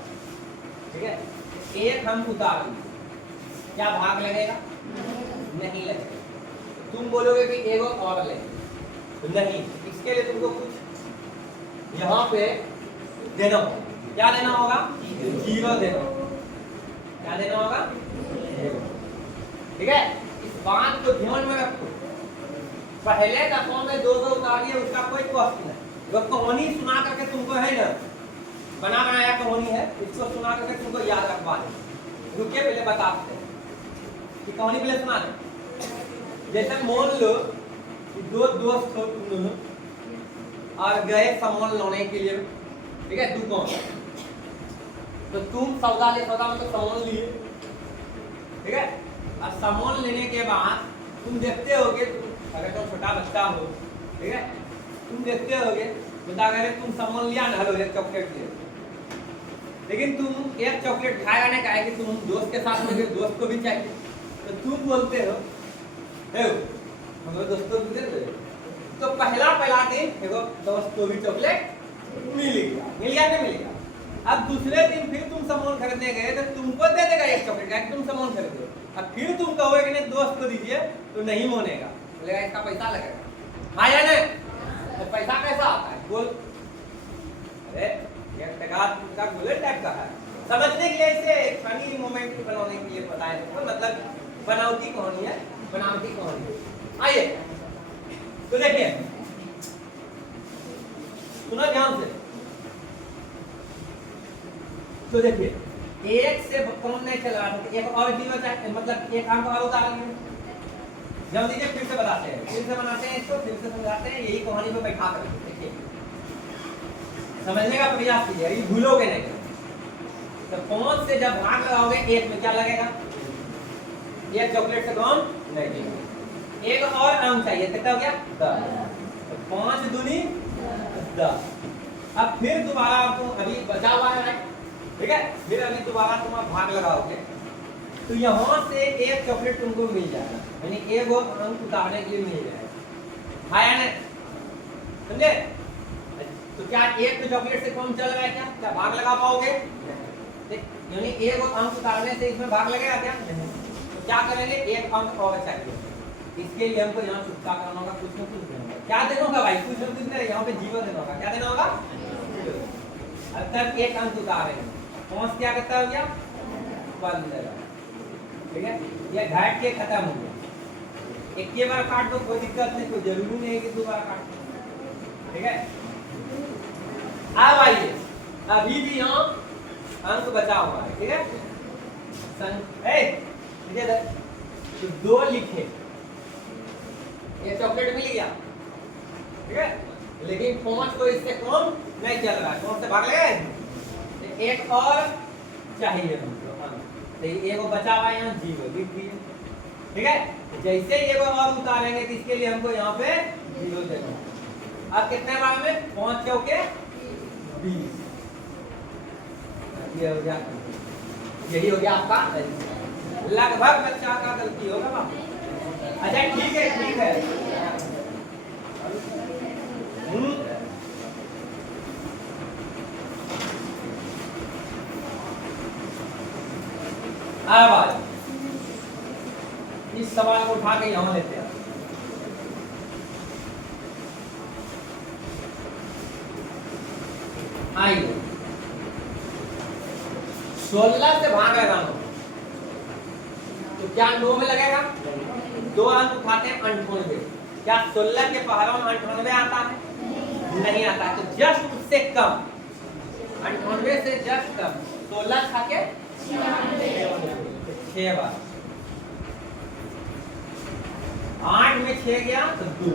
ठीक है, एक हम उतार लेंगे, क्या भाग लगेगा? नहीं लगेगा। तुम बोलोगे कि एगो और ले, तो नहीं, इसके लिए तुमको कुछ यहाँ पे देना होगा। क्या देना होगा? 0 देना होगा। क्या देना होगा? 0। ठीक है, इस बात को ध्यान में रखो। पहले का फॉर्म में 2 उतारिए, उसका कोई क्वेश्चन नहीं। वो कहानी सुना करके तुमको है ना, बना बनाया कहानी है, इसको सुना करके तुमको याद रखवा दे। रुकिए पहले बताते हैं कि कहानी पहले सुना दे। जैसे मान लो कि 2 दोस्त हो तुम दोनों और गए सामान लाने के लिए, ठीक है, दुकान। तो तुम सौदा में तो सामान लिए, ठीक है। अब सामान लेने के बाद तुम देखते होगे, अगर तुम छोटा बच्चा हो, ठीक है, तुम देखते होगे बता अगर तुम सामान लिया ना, लो एक चॉकलेट लिए, लेकिन तुम एक चॉकलेट खाएगा नहीं, कहे कि तुम दोस्त के साथ में दोस्त को भी चाहिए, तो तुम बोलते हो हमारे दोस्तों को दे दो। तो पहला दिन एगो दोस्त को भी चॉकलेट मिल गया नहीं मिल गया। अब दूसरे दिन फिर तुम सामान खरीदने गए तो तुमको दे देगा एक चॉकलेट का, तुम सामान खरीदो। अब फिर तुम कहोगे कि नहीं दोस्त को दीजिए, तो नहीं मानेगा, बोलेगा इसका पैसा लगेगा। हाँ या नहीं? तो पैसा कैसा आता है? बोल, अरे एक टका का बुलेट टाइप का है। समझने के लिए इसे एक फनी मोमेंट बनाने के लिए बताया, तो मतलब बनावटी कहानी है, बनावटी कहानी। आइए तो देखिए, सुना ध्यान से। तो देखिए एक से कौन नहीं चल रहा था, एक और भी बचा, मतलब एक अंक और उतार लिए। जब दीजिए फिर से बताते हैं, फिर से बनाते हैं इसको, फिर से समझाते हैं, यही कहानी पे बैठा कर देखिए, समझने का प्रयास कीजिए, ये भूलोगे नहीं। तो 5 से जब भाग लगाओगे 1 में क्या लगेगा? एक चॉकलेट से कौन नहीं, एक और अंक चाहिए, कितना हो गया? 10। तो 5 दूनी 10। अब फिर दोबारा आपको अभी बचा हुआ है, ठीक है, फिर अभी दोबारा तुम भाग लगाओगे तो यहाँ से एक चॉकलेट तुमको मिल जाएगा, यानी एक और अंक उतारने के लिए मिल जाएगा। हाँ या नहीं? समझे? तो क्या एक चॉकलेट से कम चल रहा है? क्या भाग लगा पाओगे? यानी एक और अंक उतारने से इसमें भाग लगेगा क्या? नहीं। तो क्या करेंगे? एक अंक और चाहिए, इसके लिए हमको यहाँ चुपता करना होगा, कुछ न कुछ देना होगा। क्या देना होगा भाई? कुछ न कुछ नहीं, यहाँ पे 0 देना होगा। क्या देना होगा? अब तक एक अंक उतारेंगे, 5 क्या करता हो गया? 15। ठीक है, ये घाट के खत्म हो गया। एक के बार काट दो, कोई दिक्कत नहीं, कोई जरूरी नहीं है कि 2 बार काट दो। ठीक है, अब आइए, अभी भी यहाँ अंक बचा हुआ है, ठीक है। तो 2 लिखे, ये चॉकलेट मिल गया, ठीक है, लेकिन 5 को इससे कम नहीं चल रहा है, 5 से भाग लगे, एक और चाहिए हमको। तो एक बचा हुआ है यहाँ 0 लिख दिए, ठीक है। जैसे एक और उतारेंगे तो इसके लिए हमको यहाँ पे 0 देना। अब कितने बार में? 5 चौके 20। ये हो गया, यही हो गया आपका लगभग बच्चा का गलती होगा। अच्छा ठीक है, ठीक है। अब इस सवाल को उठा के यहाँ लेते हैं। आइए, 16 से भाग लगाना तो क्या 9 में लगेगा? दो अंक उठाते हैं 98। क्या 16 के पहाड़ों में 98 आता है? नहीं आता। तो जस्ट उससे कम, 98 से जस्ट कम 16 खा के 6 बार। 8 में 6 गया तो 2,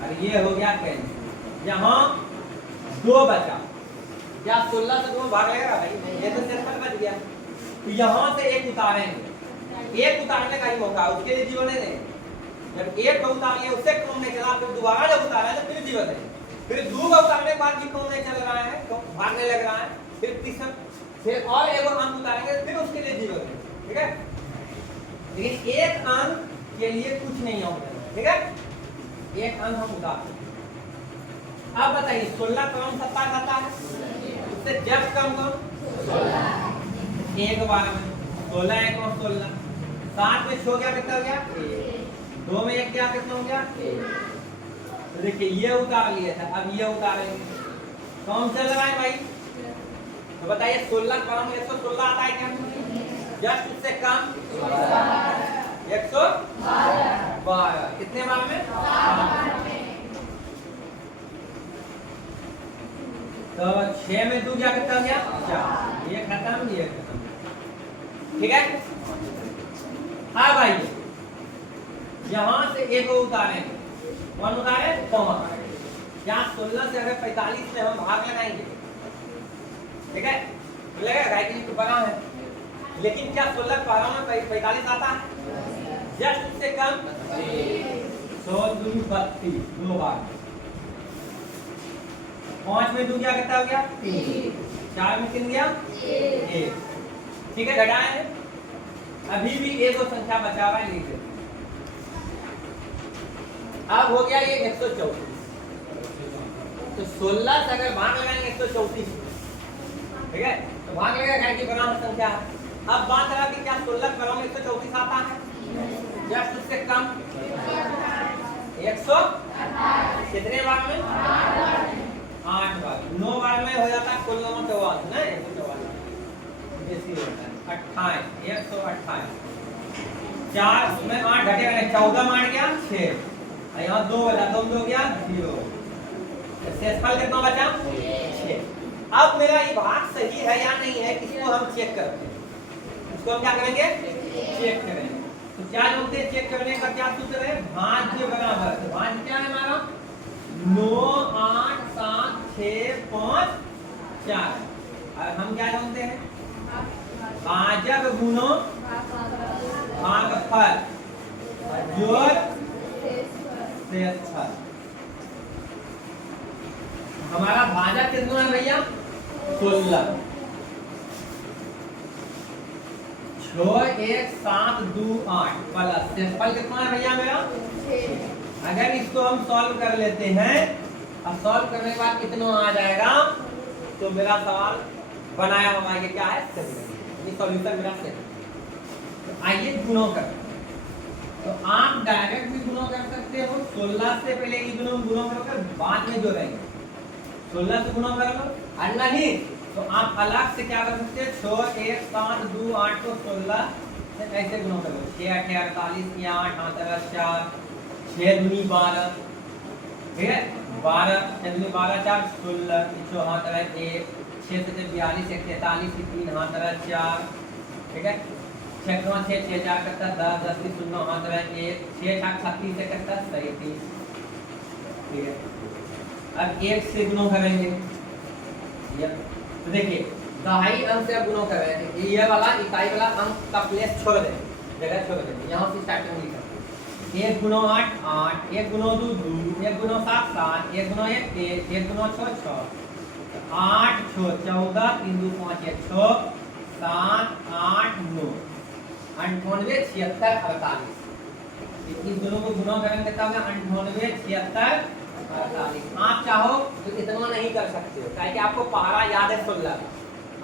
और ये हो गया कैंसिल। यहाँ 2 बचा, क्या 16 से 2 भाग लगेगा भाई? ये तो सिर्फ बच गया। तो यहाँ से एक उतारेंगे, एक उतारने का ही मौका, उसके लिए जीवन है। जब एक को उतार लिया उससे कम नहीं चला, फिर दोबारा जब उतारा तो फिर जीवन है। फिर 2 को उतारने के बाद भी कम नहीं चल रहा है तो भागने लग रहा है, फिर तीसरा, फिर और एक अंक उतारेंगे फिर उसके लिए जीवन है। ठीक है, लेकिन एक अंक के लिए कुछ नहीं होगा। ठीक है, एक अंक हम उतारते हैं। अब बताइए 16 कम 17 आता है, उससे जस्ट कम कम 1 बार में 16 1 और 16, 7 में 6 क्या कितना हो गया? 2 में 1 क्या कितना हो गया? 1। तो देखिए ये उतार लिया था, अब ये उतारेंगे। कौन चल रहा है भाई? तो बताइए 16 कम 116 आता है क्या? जस्ट उससे कम 112। कितने बार में? 12। तो 6 में 2 क्या कितना हो गया? 4। ये खत्म, ये खत्म। ठीक है, हाँ भाई यहाँ से एक उतारेंगे। कौन उतारे? कॉमा। क्या 16 से अगर 45 में हम भाग लगाएंगे, ठीक है, तो लगेगा कि तो बड़ा है, लेकिन क्या 16 12 में 45 आता है? जस्ट उससे कम 132 2 बार। 5 में 2 क्या कितना हो गया? 3। 4 में 3 गया 1। ठीक है, घटाए हैं। अभी भी एक और संख्या बचा हुआ है, लिख देते। अब हो गया ये 134। तो 16 से अगर भाग लगाएंगे 134, ठीक है, तो भाग लगेगा कि बराबर संख्या है। अब बात है कि क्या 16 बराबर में 134 आता है? जस्ट उससे कम 128। कितने बार में? 8 बार। 9 बार में हो जाता है कुल नंबर 44 ना, 144 बेसी होता है 28, 128। 4 में 8 घटेगा नहीं, 14 में 8 गया 6, और यहाँ 2 बचा, 2 में 2 गया 0। शेषफल कितना बचा? 6। अब मेरा ये भाग सही है या नहीं है, इसको हम चेक करते हैं। इसको हम क्या करेंगे? चेक करेंगे। तो क्या बोलते हैं चेक करने का? क्या सूत्र है? भाज्य बराबर। तो भाज्य क्या है हमारा? 9 8 7 6 5 4। और हम क्या जानते हैं? भाजक गुणो भागफल जोड़ शेषफल। हमारा भाजक कितना है भैया? 16। 6 1 7 2 8 प्लस शेषफल कितना है भैया मेरा? 6। अगर इसको हम सॉल्व कर लेते हैं, अब सॉल्व करने के बाद कितना आ जाएगा, तो मेरा सवाल बनाया होगा ये क्या है? सही। ये सॉल्यूशन मेरा सही। तो आइए गुणों कर। तो आप डायरेक्ट भी गुणों कर सकते हो। 16 से पहले ये गुणों करोगे, बाद में जोड़ेंगे। 16 से गुणा कर लो, और नहीं तो आप अलग से क्या कर सकते हैं? 6 1 7 2 8 को 16 से ऐसे गुणा कर लो। 6 8 48 की 8 8 4 6 दूनी 12, ठीक है, 12 6 दूनी 12 4 16 4 1 6 से 42 1 43 की 3 4, ठीक है, 6 6 6 4 करता 10 10 की 0 1 6 6 36 से करता 37, ठीक है। अब 1 से गुणा करेंगे, तो देखिए दहाई अंक से अब गुणा करेंगे। ये वाला इकाई वाला अंक का प्लेस छोड़ दें, जगह छोड़ दें, यहाँ से स्टार्टिंग लिखा 1 गुणा 8 8, 1 गुणा 2 2, 1 गुणा 7 7, 1 गुणा 1 1, 1 गुणा 6 6, 8 6 14 3 2 5 1 6 7 8 9 98 76 48। इन दोनों को गुणा करेंगे कितना होगा? 98 76 48। आप चाहो तो इतना नहीं कर सकते हो, क्योंकि आपको पहाड़ा याद है 16।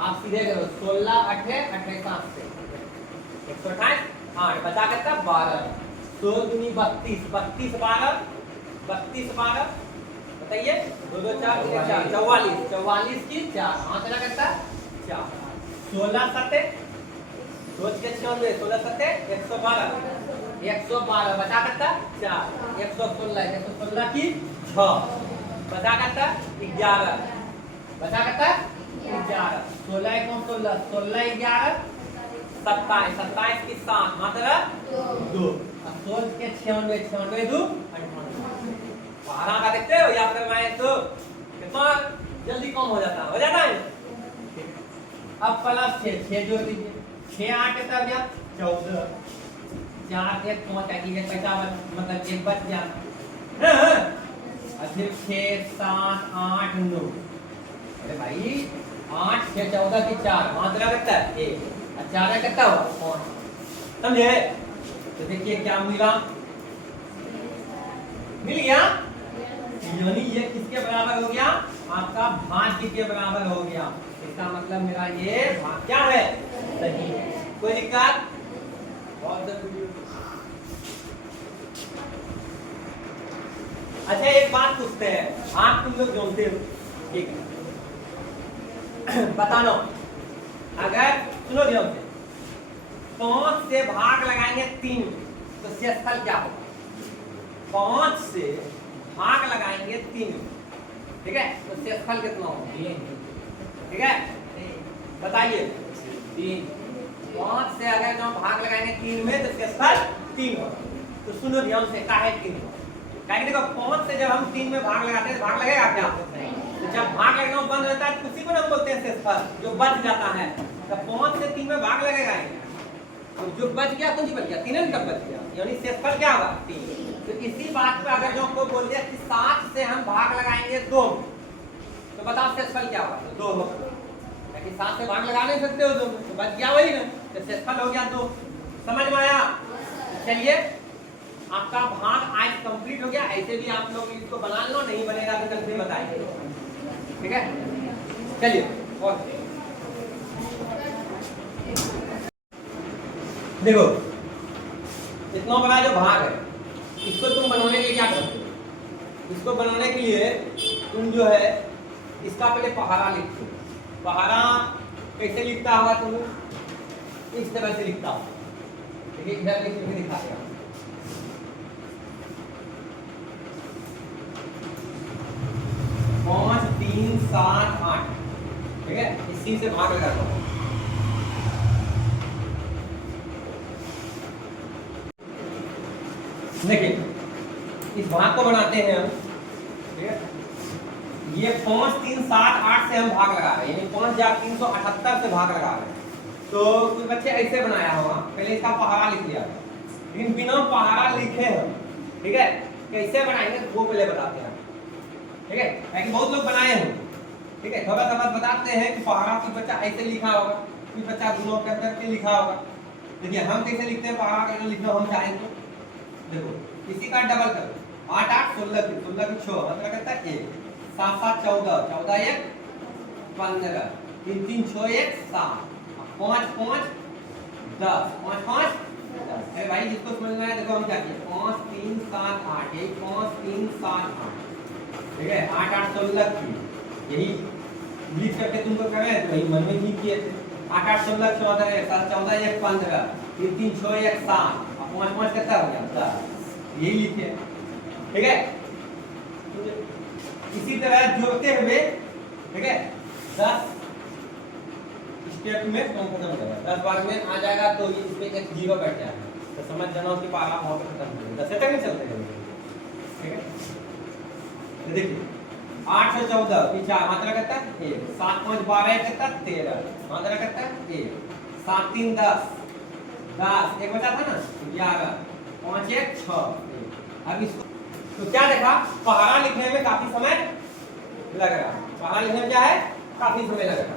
आप सीधे करो 16 8 28 से 128 8 बचा करता 12, 100 दूनी 32 32 12 32 12, बताइए 2 2 4 4 44 44 की 4 आंकड़ा करता 4, 16 7 सोच के 96 16 7 112 112 बचा करता 4 116 की 6 बचा करता 11 बचा करता 11 16 1 16 16 11 27 27 की 7 मात्रा 2 अब 16 के 96 96 2 12 का देखते हो या फिर मैं तो कितना जल्दी कम हो जाता है अब प्लस 6 जोड़ दीजिए 6 8 कितना हो गया 14 4 1 5 का 55 मतलब एक बच गया फिर 6 7 8 9 अरे भाई 8 6 14 की 4 मात्रा कितना है 1 और 4 कितना हुआ 5 समझे तो देखिए क्या मिला मिल गया यानी ये किसके बराबर हो गया आपका भाज्य के बराबर हो गया इसका मतलब मेरा ये भाग क्या है सही है कोई दिक्कत अच्छा एक बात पूछते हैं आप तुम लोग जानते हो ठीक है बताना अगर सुनो ध्यान से 5 से भाग लगाएंगे 3 तो शेषफल क्या होगा 5 से भाग लगाएंगे 3 ठीक है तो शेषफल कितना होगा ठीक है बताइए 3 5 से अगर जो भाग लगाएंगे 3 में तो शेषफल 3 होगा तो सुनो ध्यान से काहे 3 होगा देखो 5 से जब हम 3 में भाग लगाते हैं भाग लगेगा क्या तो जब भाग लगना बंद रहता है तो उसी को हम बोलते हैं शेषफल जो बच जाता है तो 5 से 3 में भाग लगेगा तो जो बच गया तो नहीं बच गया 3 कब बच गया यानी शेषफल क्या होगा 3 तो इसी बात पे अगर जो को बोल दिया कि 7 से हम भाग लगाएंगे 2 तो बताओ शेषफल क्या होगा 2 होगा लेकिन 7 से भाग लगा नहीं सकते हो 2 तो बच गया वही ना तो शेषफल हो गया 2 समझ में आया चलिए आपका भाग आज कंप्लीट हो गया ऐसे भी आप लोग इसको बना लो नहीं बनेगा तो कल फिर बताएंगे ठीक है चलिए और देखो इतना बड़ा जो भाग है इसको तुम बनाने के लिए क्या करते हो इसको बनाने के लिए तुम जो है इसका पहले पहाड़ा लिखते हो पहाड़ा कैसे लिखता होगा तुम इस तरह से लिखता होगा ठीक है इधर लिख के दिखा देगा 5 3 7 8 ठीक है इसी से भाग लगाता हूँ देखिए इस भाग को बनाते हैं हम ठीक है ये 5 3 7 8 से हम भाग लगा रहे हैं यानी 5378 से भाग लगा रहे हैं तो कुछ बच्चे ऐसे बनाया होगा पहले इसका पहाड़ा लिख लिया लेकिन बिना पहाड़ा लिखे हम ठीक है कैसे बनाएंगे वो पहले बताते हैं ठीक है क्योंकि बहुत लोग बनाए हैं ठीक है थोड़ा सा बताते हैं कि पहाड़ा कुछ बच्चा ऐसे लिखा होगा कुछ बच्चा दोनों करके लिखा होगा देखिए हम कैसे लिखते हैं पहाड़ा कैसे लिखना हम चाहें तो देखो इसी का डबल करो 8 8 16 की 6 मतलब कहता है 1 7 7 14 14 1 15 3 3 6 1 7 5 5 10 5 5 10 अरे भाई जिसको समझ में आया देखो हम क्या किए 5 3 7 8 यही 5 3 7 8 ठीक है 8 8 16 की यही लिख करके तुमको कर रहे हैं तो वही मन में ही किए थे 8 8 16 14 7 14 1 15 3 3 6 1 7 5 5 कितना हो गया 10 यही लिखे ठीक है इसी तरह जोड़ते हुए ठीक है 10 स्टेप में कम खत्म हो जाएगा 10 बार में आ जाएगा तो इसमें एक जीरो बैठ जाएगा तो समझ जाना कि पारा वहां पर खत्म हो जाएगा 10 तक नहीं चलते ठीक है देखिए 8 से 14 की 4 मात्रा कितना है 1 7 5 12 कितना 13 मात्रा कितना है 1 7 3 10 10 एक बचा था ना 11 5 1 6 अब इसको तो क्या देखा पहाड़ा लिखने में काफी समय लगेगा पहाड़ा लिखने में क्या है काफी समय लगेगा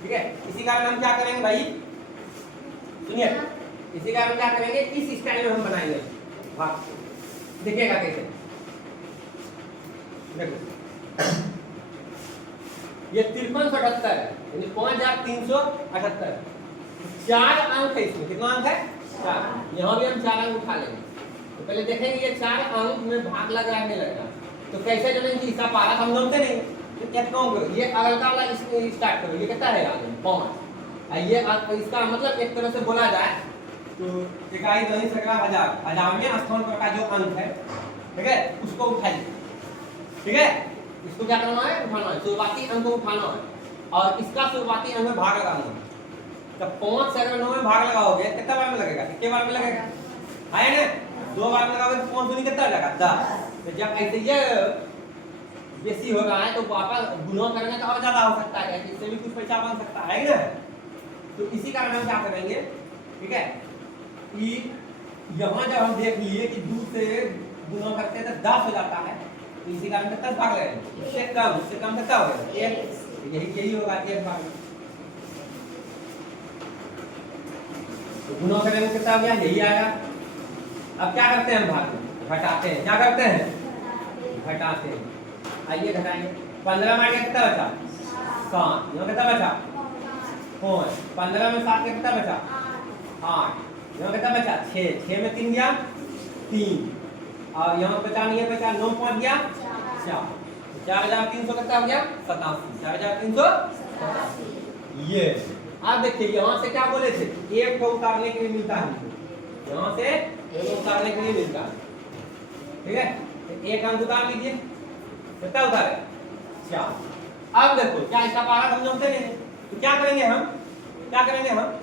ठीक है इसी कारण हम क्या करेंगे भाई सुनिए इसी कारण क्या करेंगे इस स्टाइल में हम बनाएंगे भाग देखिएगा कैसे देखो ये 5378 है यानी 5378 4 अंक है इसमें कितना अंक है 4 यहाँ भी हम 4 अंक उठा लेंगे तो पहले देखेंगे ये 4 अंक में भाग लग रहा है नहीं लग रहा तो कैसे जानेंगे इसका पारा हम जानते नहीं तो क्या कहूँगा ये अगलका वाला स्टार्ट करो ये कितना है आगे 5 ये इसका मतलब एक तरह से बोला जाए तो इकाई ध्वनि संख्या 1000, 1000वें स्थान पर का जो अंक है, ठीक है, उसको उठाइए। ठीक है, इसको क्या करना है, उठाना है, शुरुआती अंक को उठाना है और इसका शुरुआती अंक में भाग लगाना है। जब 5 से अगर 9 में भाग लगाओगे कितना बार में लगेगा, कितने बार में लगेगा, है ना, 2 बार में लगाओगे तो 5 दूनी कितना हो जाएगा 10। तो जब ऐसे ये बेसी हो रहा है तो वापस गुना करेंगे तो और ज्यादा हो सकता है, इससे भी कुछ पैसा बन सकता है ना। तो इसी कारण हम क्या करेंगे, ठीक है, कि यहाँ जब हम देख लिए कि 2 से गुना करते हैं तो 10 हो जाता है, तो इसी कारण 10 भाग लगाएंगे, इससे कम कितना होगा 1, यही होगा 1 भाग। तो गुना करेंगे कितना हो गया, यही आएगा। अब क्या करते हैं हम भाग में घटाते हैं, क्या करते हैं, घटाते हैं। आइए घटाएंगे, 15 में आगे कितना बचा 7, यहाँ कितना बचा 5, 15 में 7 कितना बचा 8, यहाँ कितना बचा 6, 6 में 3 गया 3, और यहाँ बचा नहीं है, बचा 9 5 गया 4, 4300 कितना हो गया 87, 4387। ये आप देखिए यहाँ से क्या बोले थे, एक को उतारने के लिए मिलता है, यहाँ से एक उतारने के लिए मिलता है, ठीक है, एक अंक उतार लीजिए, कितना उतारे 4। अब देखो क्या इसका पारा हम जानते नहीं, तो क्या करेंगे हम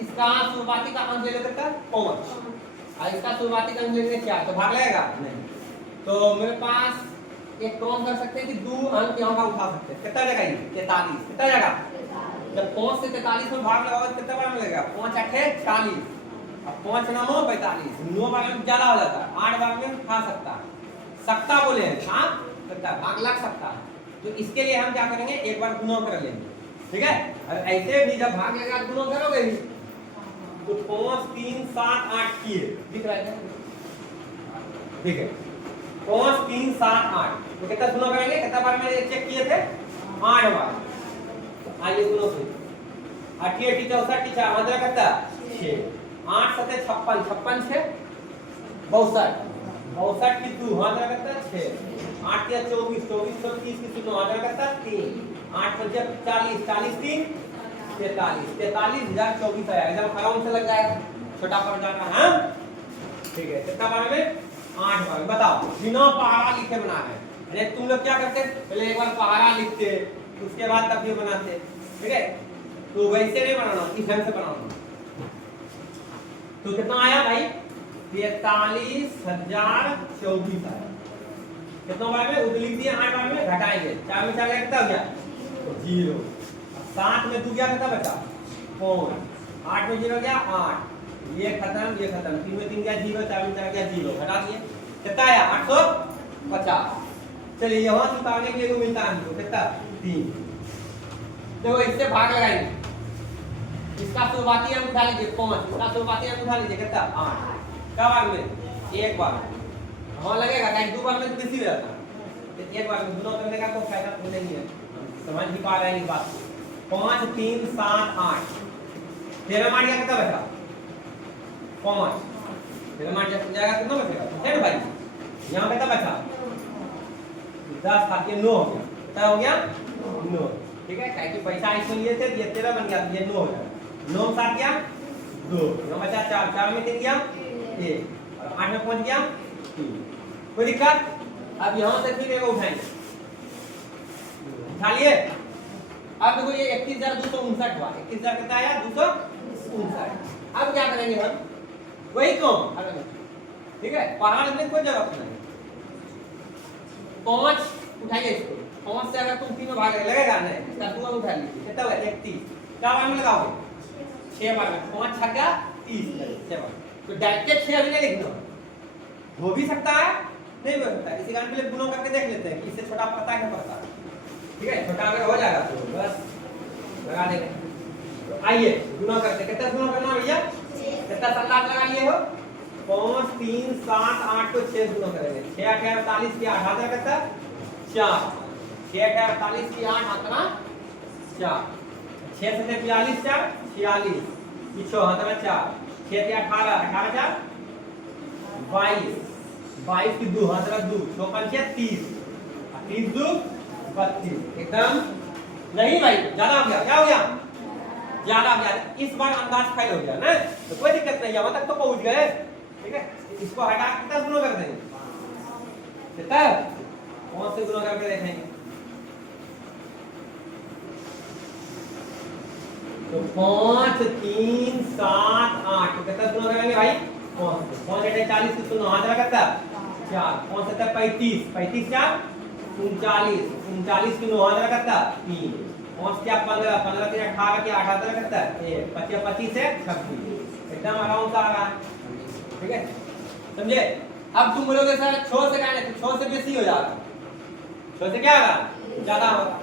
इसका शुरुआती का अंक ले लेते हैं 5 और इसका शुरुआती का अंक लेंगे 4, तो भाग लगेगा नहीं। तो मेरे पास एक काम कर सकते हैं कि 2 अंक यहाँ का उठा सकते हैं, कितना जाएगा ये 43, कितना जाएगा, जब 5 से 43 में भाग लगाओगे तो कितना बार मिलेगा 5 8 40, अब 5 9 45, 9 बार में ज्यादा हो जाता है, 8 बार में खा सकता बोले हैं, हाँ सकता है, भाग लग सकता है। तो इसके लिए हम क्या करेंगे, एक बार गुना कर लेंगे, ठीक है। और ऐसे भी जब भाग लगेगा गुना करोगे ही तो 5 3 7 8 किए दिख रहा है, ठीक है, 5 3 7 8, तो कितना गुना करेंगे, कितना बार में चेक किए थे 8 बार। आइए गुना से 8 8 64 4 मतलब कितना 6, 8 7 56, 56 6 62, 62 की 2 हाथ रखता 6, 8 या 24, 24 तो 30 की 2 हाथ रखता 3, 8 5 40, 40 3 43, 43,024 आया, एकदम आराम से लग जाएगा, छोटा पड़ जाता है, ठीक है। कितना बार में 8 बार। बताओ बिना पहाड़ा लिखे बना रहे हैं, अरे तुम लोग क्या करते, पहले एक बार पहाड़ा लिखते उसके बाद तब ये बनाते, ठीक है, तो वैसे नहीं बनाना, इस ढंग से बनाना। तो कितना आया भाई 43,024 आया। कितना बार में उधर लिख दिया, 8 बार में घटाएंगे, 4 में 4 गया कितना हो गया 0, 7 में 2 गया कितना बचा 4, 8 में 0 गया 8, ये खत्म 3 में 3 गया 0, 4 में 4 गया 0, घटा दिए कितना आया 850। चलिए यहाँ से उतारने के लिए को मिलता है हमको कितना 3। देखो इससे भाग लगाएंगे, इसका शुरुआती अंक उठा लीजिए 5, इसका शुरुआती अंक उठा लीजिए कितना 8, क्या बार में एक बार, हाँ लगेगा कहीं 2 बार में तो बेसी हो जाता है, एक बार में दोनों करने का कोई फायदा तो नहीं है, समझ भी पा रहे हैं इस बात को। 5 3 7 8, 13 मार गया कितना बचा 5, 13 मार जाएगा कितना बचेगा, है ना भाई, यहाँ कितना बचा 10 था, ये 9 हो गया, कितना हो गया 9, ठीक है, क्या कि पैसा इसमें लिए थे, ये 13 बन गया, ये 9 हो गया, 9 में 7 गया 2, यहाँ बचा 4, 4 में 3 गया 1, और 8 में 5 गया 3, कोई दिक्कत। अब यहाँ से फिर एगो उठाएंगे, उठा लिए। अब देखो ये 31,259 हुआ, 31,000 कितना आया 259। अब क्या करेंगे हम, वही काम, ठीक है, पहाड़ में कोई जरूरत नहीं, 5 उठाइए इसको, 5 से अगर तुम 3 में भाग लगेगा नहीं, इसका 2 उठा लीजिए, कितना हुआ 31, क्या बार में लगाओगे 6 बार में, 5 6 क्या 30, 6 बार, तो डायरेक्ट 6 अभी नहीं लिखना, हो भी सकता है नहीं हो सकता है, इसी कारण पहले गुना करके देख लेते हैं कि इससे छोटा पता है पड़ता है, ठीक है, छोटा अगर हो जाएगा तो बस लगा देंगे। तो आइए गुना करते, कितना गुना करना भैया, कितना 7 लगा लिए हो, 5 3 7 8 को 6 गुना करेंगे, 6 8 48 की 8 आता कितना 4, 6 8 48 की 8 आता 4, 6 7 42 4 46 की 6 आता 4, 6 18 18 4 22, 22 की 2 हाथ 2, 6 5 30, 30 2 32, एकदम नहीं भाई ज्यादा हो गया, क्या हो गया ज्यादा हो जाए, इस बार अंदाज फेल हो गया ना, तो कोई दिक्कत नहीं है, वहां तक तो पहुंच गए, ठीक है। इसको हटा के कितना गुना कर देंगे, कितना 5 से गुना करके देखेंगे, तो 5 3 7 8, तो कितना गुना करेंगे भाई 5 40 की सुनो हाथ रखता 4 5 7 35 35 4 39 39 की हाथ रखता 3 5 क्या 15 15 3 18 की 18 करता है 25 25 से 26, एकदम आराम से आ रहा है, ठीक है, समझे। अब तुम बोलोगे सर 6 से कहने, तो 6 से बेसी हो जाएगा, 6 से क्या होगा ज्यादा होगा।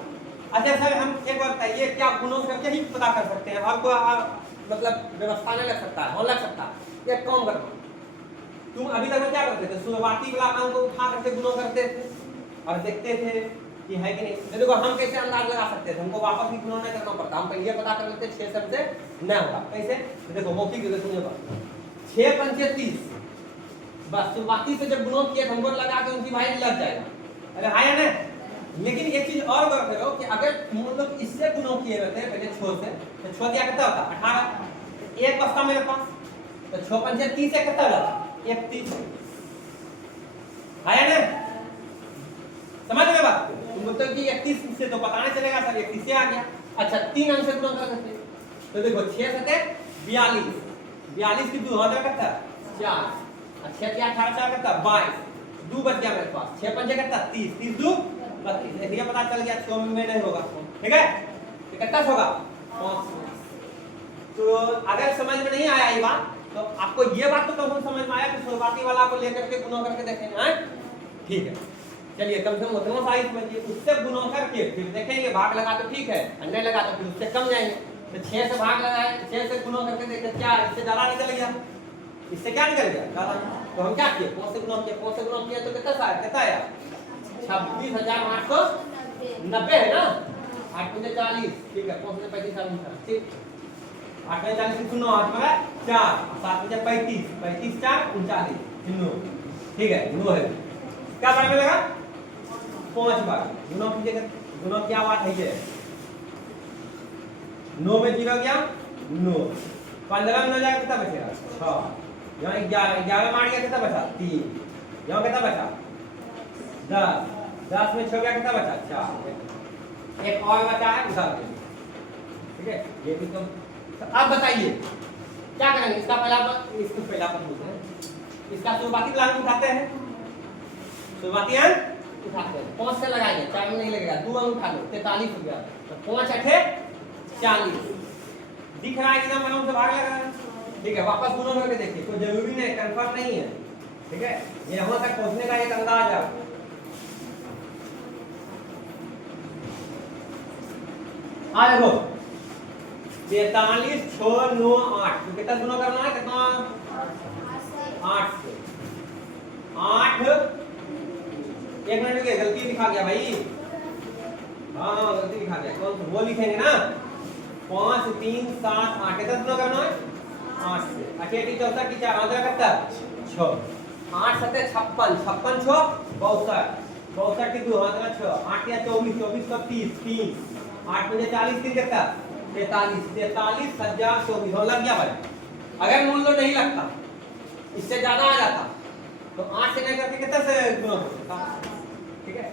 अच्छा सर हम एक बार बताइए, क्या गुणों से क्या ही पता कर सकते हैं, और कोई मतलब व्यवस्था नहीं लग सकता है, लग सकता है, एक काम करो, तुम अभी तक क्या करते थे, शुरुआती वाला अंक को उठा करके गुणा करते थे और देखते थे कि है कि नहीं। देखो हम कैसे अंदाज लगा सकते थे, हमको वापस भी गुणा नहीं करना पड़ता, हम पहले ये पता कर लेते 6 से नहीं होगा, कैसे, तो देखो मौखिक सुनिए बात, 6 पंचे 30, बस शुरुआती से जब गुणा किए हमको लगा कि उनकी भाई लग जाएगा, अरे हाँ या ना। लेकिन एक चीज और गौर करो कि अगर हम लोग इससे गुणा किए रहते पहले 6 से, तो 6 दिया कितना होता 18, एक बचता मेरे पास, तो 6 पंचे 30 से कितना होता 31, है ना, समझ में बात। तुम बोलते हो कि 31 से तो पता नहीं चलेगा सर, 31 से आ गया, अच्छा 3 अंक से गुणा कर सकते, तो देखो 6 सते 42, 42 की 2 हाथ रखता 4, अच्छा क्या 18 4 करता 22, 2 बच गया मेरे पास, 6 पंजे करता 30, 30 2 32, ये पता चल गया 6 में नहीं होगा, ठीक है, तो कितना होगा 5। तो अगर समझ में नहीं आया ये बात, तो आपको ये बात तो कम समझ में आया कि शुरुआती वाला को लेकर के गुणा करके देखेंगे, हैं, ठीक है, चलिए कम से कम उतना साइज समझिए, उससे गुणा करके फिर देखेंगे, भाग लगा तो ठीक है, नहीं लगा तो फिर उससे कम जाएंगे, तो 6 से भाग लगाए, 6 से गुणा करके देखें क्या इससे ज्यादा निकल गया, इससे क्या निकल गया ज्यादा, तो हम क्या किए 5 से गुणा किए, 5 से गुणा किए तो कितना आया 26,890 है ना, 8 में 40, ठीक है, 5 में 35 ठीक, 8 में 40 सुनो 8 में 4, 7 में 35 35 4 39, 9, ठीक है 9 है, क्या बार में लगा 5 बार गुना कीजिएगा, गुना क्या बात है ये 9 में 0 गया 9, 15 में 9 जाएगा कितना बचेगा 6, यहाँ 11 मार गया कितना बचा 3, यहाँ कितना बचा 10, 10 में 6 गया कितना बचा 4, एक और बचा है उधर, ठीक है, ये भी तो अब बताइए क्या करेंगे, इसका पहला पर पूछते हैं, इसका शुरुआती प्लान उठाते हैं, शुरुआती अंक उठाते हैं, 5 से लगाएंगे 4 में नहीं लगेगा, 2 अंक उठा लो 43 हो गया, तो 5 8 40, दिख रहा है एकदम आराम से भाग लगा है, ठीक है, वापस गुणा करके देखिए, कोई जरूरी नहीं कंफर्म नहीं है, ठीक है, ये यहाँ तक पहुंचने का एक अंदाज है। आ देखो 43 6 9 8, तो कितना गुना करना है, कितना 8 से 8, एक मिनट के गलती दिखा गया भाई, हाँ गलती दिखा गया, कौन सा वो लिखेंगे ना 5 3 7 8, कितना गुना करना है 8 से, 8 64 की 4 आंसर कितना 6, 8 7 56 56 6 62 62 की 2 आंसर 6, 8 या 24 24 का 30 3, 8 में 40 3 कितना 43 43,024 हो लग गया भाई। अगर मान लो नहीं लगता, इससे ज्यादा आ जाता, तो 8 से नहीं करके कितना से गुना करता, ठीक है,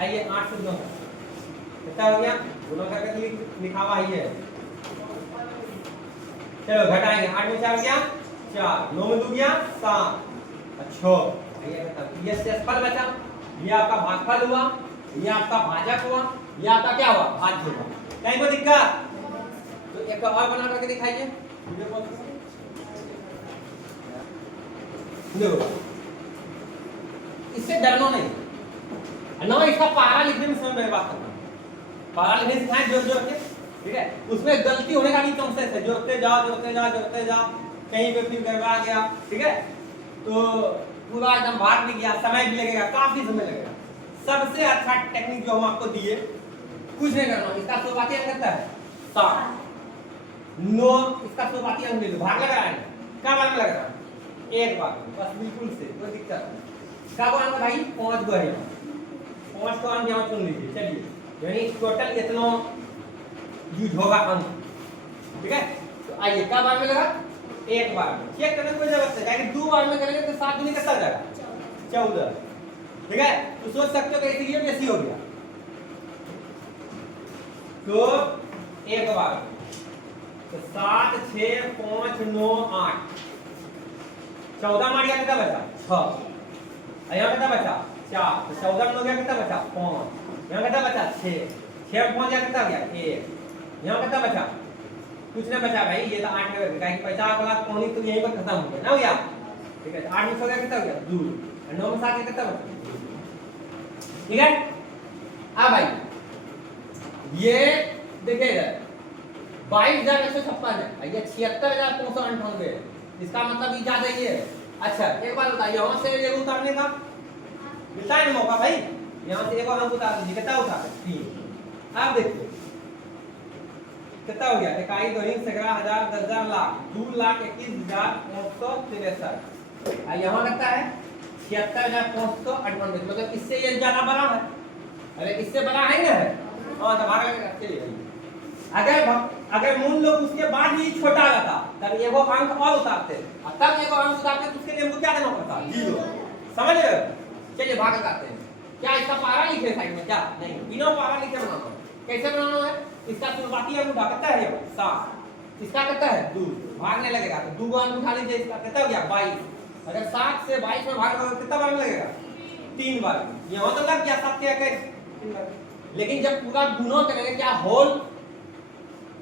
आइए 8 से गुना कितना हो गया, गुना करके लिखा हुआ है, चलो घटाएंगे, 8 में 4 गया 4, 9 में 2 गया 7, 6, ये शेषफल बचा, ये आपका भागफल हुआ, ये आपका भाजक हुआ, ये आपका क्या हुआ भाज्य हुआ, कहीं कोई दिक्कत, तो एक और बना करके दिखाइए, देखो इससे डरना नहीं, ना इसका पारा लिखने में समय बर्बाद करना, पारा लिखने सिखाएं जोर जोर के, ठीक है, उसमें गलती होने का भी चांसेस है, जोड़ते जाओ कहीं पे फिर गड़बड़ा गया, ठीक है, तो पूरा एकदम भाग भी गया, समय भी लगेगा, काफी समय लगेगा। सबसे अच्छा टेक्निक जो हम आपको दिए, कुछ नहीं करना, इसका शुरुआती अंक कितना है 7, 9, इसका शुरुआती अंक ले लो, भाग लगा है, क्या बार में लग रहा है एक बार, बस बिल्कुल से कोई दिक्कत नहीं, क्या बार में भाई 5 गो है, 5 को अंक यहाँ चुन लीजिए, चलिए यानी टोटल इतना यूज होगा अंक, ठीक है। तो आइए क्या बार में लगा, एक बार में। चेक करने की कोई जरूरत नहीं, क्योंकि 2 बार में करेंगे तो 7 दूनी कितना हो जाएगा, 14। ठीक है, तो सोच सकते हो कि ये भी ऐसी हो गया। तो एक बार तो 7 6 5 9 8 14 मार गया, कितना बचा 6। यहाँ कितना बचा 4, तो 14 में हो गया, कितना बचा 5। यहाँ कितना बचा 6, 6 में 5 गया, कितना हो गया 1। यहाँ कितना बचा, कुछ नहीं बचा भाई, ये तो 8 में बचा, 50 वाला पौनी तो यहीं पर खत्म हो गया ना भैया। ठीक है, 8 में हो गया, कितना हो गया 2, और 9 में 7 कितना बचा। ठीक है, अब भाई ये देखिए इधर 22,156 है, ये 76,598 है, इसका मतलब ये ज्यादा ही है। अच्छा एक बात बताइए, यहाँ से ये उतारने का मिलता है ना मौका भाई, यहाँ से एक और हम उतार दीजिए, कितना उतार 3। अब देखिए कितना हो गया, 21 2 11,000 10,000 लाख 2,21,563। यहाँ लगता है 76,598, मतलब इससे ये ज्यादा बड़ा है। अरे इससे बड़ा है ना, हाँ तो भाग लगेगा। चलिए अगर मूल लोग उसके बाद भी छोटा रहता तब एगो अंक और उतारते, और तब एगो अंक उतारते तो उसके लिए हमको क्या देना पड़ता, 0। समझ रहे हो। चलिए भाग लगाते हैं। क्या इसका पारा लिखे साइड में, क्या नहीं, बिना पारा लिखे बनाना। कैसे बनाना है, इसका शुरुआती अंक कितना है 7, इसका कितना है 2, भागने लगेगा तो 2 अंक उठा लीजिए, इसका कितना हो गया 22। अगर 7 से 22 में भाग लगेगा कितना बार लगेगा 3 बार। यहाँ तो लग गया 7 के 3 बार। लेकिन जब पूरा गुणा करेंगे, क्या होल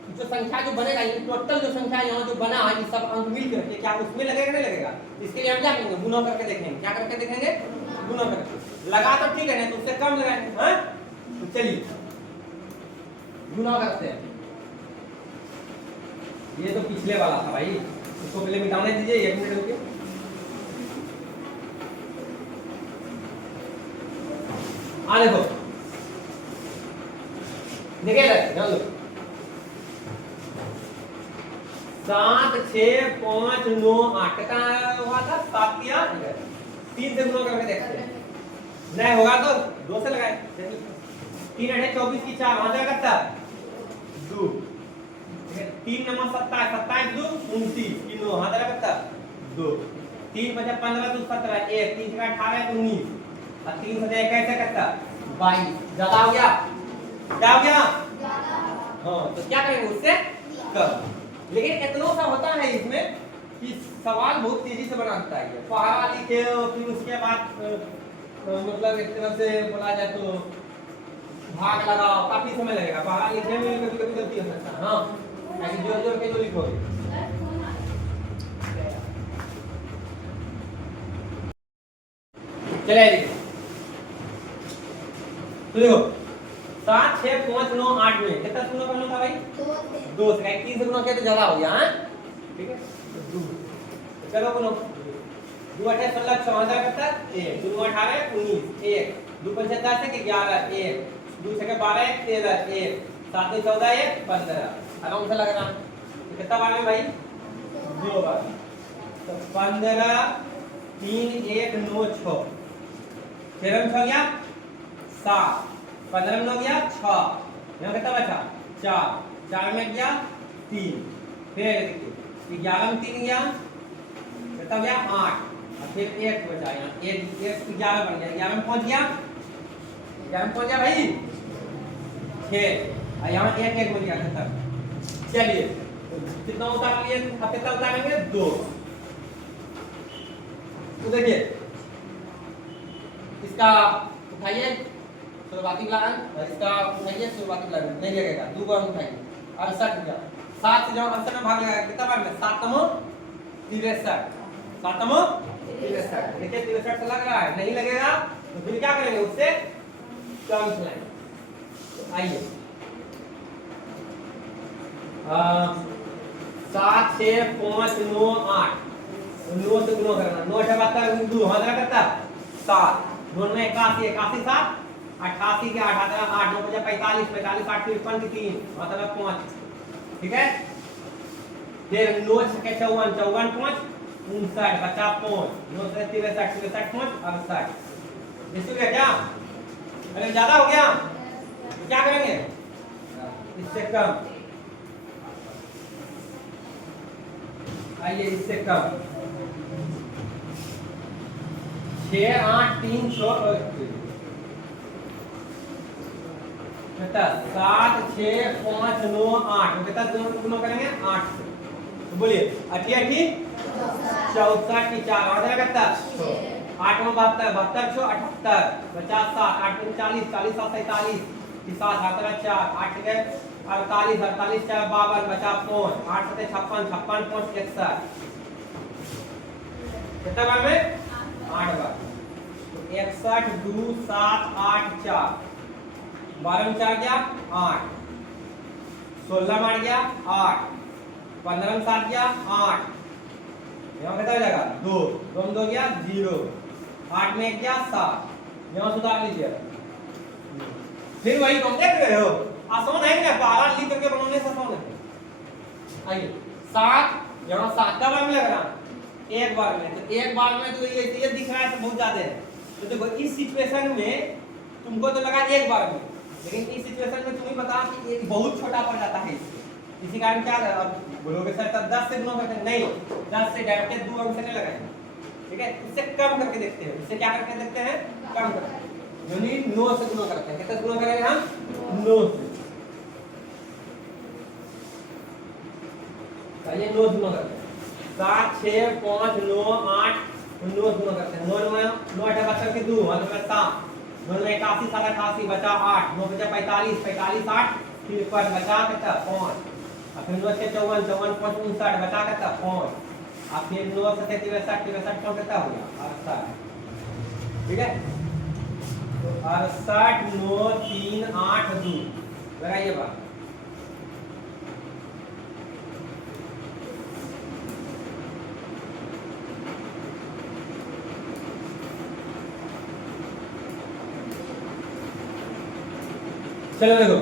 जो संख्या जो बनेगा, ये टोटल जो संख्या यहाँ जो बना है, ये सब अंक मिल करके क्या उसमें लगेगा नहीं लगेगा। इसके लिए हम क्या करेंगे, गुणा करके देखेंगे। क्या करके देखेंगे, गुणा करके। लगा तो ठीक है, नहीं तो उससे कम लगाएंगे। हाँ तो चलिए गुणा करते हैं। ये तो पिछले वाला था भाई, इसको पहले मिटाने दीजिए, 1 मिनट रुकिए। देखो देखिए ध्यान दो, 7 6 5 9 8 का हुआ था, 7 किया 3 से गुणा करके देखते हैं, नहीं होगा तो 2 से लगाए। 3 8 24 की 4 वहां जाएगा कितना 2। 3 9 27 27 2 29 की 9 वहां जाएगा कितना 2। 3 5 15 2 17 1 3 का 18 19 और 3 से 21 से कितना 22। ज्यादा हो गया, क्या हो गया हाँ, तो क्या करेंगे उससे कम। लेकिन इतना सा होता है इसमें कि सवाल बहुत तेजी से बनाता है। पहाड़ा लिखे फिर उसके बाद मतलब एक तरह से बोला जाए तो भाग लगाओ, काफी समय लगेगा। पहाड़ा लिखने में कभी कभी गलती हो सकता है। हाँ जोर जोर के जो लिखोगे। चलिए तो देखो 7 6 5 9 8 में कितना गुना करना था भाई 2 से 3 से गुना किया तो ज्यादा हो गया। हाँ ठीक है, चलो गुनो 2 8 16 14 कितना 1 2 18 19 1 2 5 10 से 11 1 2 6 12 13 1 7 2 14 1 15 आराम से लगाना। कितना बार में भाई 2 बार, तो 15 3 1 9 6 फिर हम 6 गया 7 15 में हो गया 6 यहाँ कितना बचा 4 4 में गया 3 फिर 11 में 3 गया कितना गया 8 और फिर 1 बचा यहाँ 1 11 बन गया 11 में पहुंच गया 11 में पहुंच गया भाई 6 और यहाँ 1 1 बन गया खत्म। चलिए तो कितना उतार लिए, अब कितना उतारेंगे 2। तो देखिए इसका उठाइए शुरुआती लागन, इसका उठाइए शुरुआती लागन नहीं लगेगा 2 बार उठाइए 68 गया 7 से जब 68 में भाग लगाएगा कितना बार में 7 63 7 63 देखिए 63 से लग रहा है, नहीं लगेगा तो फिर क्या करेंगे उससे कम चलाएंगे। आइए 7 6 5 9 8 9 से गुणा करना 9 78 2 हां करता 7 2 में 81 81 7 88 के 8 आता 8 9 45 45 8 53 की 3 मतलब 5। ठीक है, फिर 9 के 54 54 5 59 बचा 5 9 से 63 63 5 और 60 इससे क्या क्या अरे ज्यादा हो गया तो क्या करेंगे इससे कम आइए इससे कम 6 8 3 बेटा 7 6 5 9 8 बेटा दोनों करेंगे 8 से तो बोलिए 8 8 64 की 4 और कितना 8 में 72 72 6 78 50 7 8 में 40 40 7 47 7 7 4 8 के 48 48 4 52 बचा 5 8 7 56 56 5 61 कितना बार में 8 बार तो 61 2 7 8 4 12 में 4 गया 8 16 में 8 गया 8 15 में 7 गया 8 यहाँ कितना हो जाएगा 2 2 में 2 गया 0 8 में 1 गया 7 यहाँ सुधार लीजिए फिर वही तुम देख रहे हो आसान है क्या 12 लिख करके बनाने से आसान है आइए 7 यहाँ 7 का बार में लग रहा एक बार में तो एक बार में तो ये दिख रहा है तो बहुत ज्यादा है तो देखो इस सिचुएशन में तुमको तो लगा एक बार में लेकिन इस सिचुएशन में तुम्हें पता कि ये बहुत छोटा पड़ जाता है इसी कारण क्या अब बोलोगे सर तब 10 से गुना करते नहीं 10 से डायरेक्ट 2 अंक से नहीं लगाएंगे ठीक है इससे कम करके देखते हैं इससे क्या करके देखते हैं कम करके यानी 9 से गुना करते हैं कितना गुना करेंगे हम 9 से चलिए 9 गुना करते हैं 7 6 5 9 8 9 गुना करते हैं 9 में 9 8 बचा के 2 मतलब 7 9 में 81 7 88 बचा 8 9 बचा 45 45 8 फिर पर बचा कितना 5 और फिर 9 से 54 54 5 59 बचा कितना 5 और फिर 9 से 63 63 5 कितना हो गया 68 ठीक है तो 68 9 3 8 2 लगाइए बात चलो देखो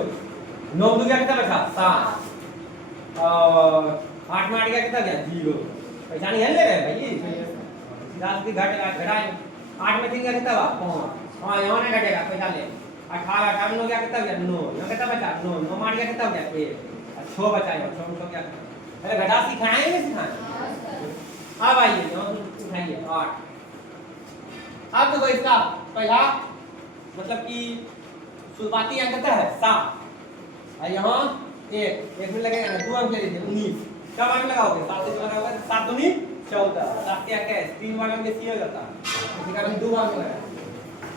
9 में 2 गया कितना बचा 7 और 8 में 8 गया कितना गया 0 पहचानी है ले रहे भाई 10 की घटाए 8 में 3 गया कितना हुआ 5 हां यहां नहीं घटेगा पहचान ले 18 18 में गया कितना गया 9 यहां कितना बचा 9 9 में 8 गया कितना गया 1 और 6 बचा है 6 में 6 गया अरे घटा सिखाए नहीं सिखाए अब आइए यहां उठाइए 8 अब देखो इसका पहला मतलब कि शुरुआती अंक कितना है 7 और यहाँ एक में लगेगा 2 अंक ले लीजिए 19 कब अंक लगाओगे 7 से लगाओगे 7 दूनी 14 7 क्या है 3 बार में बेसी हो जाता है इसी कारण 2 अंक लगा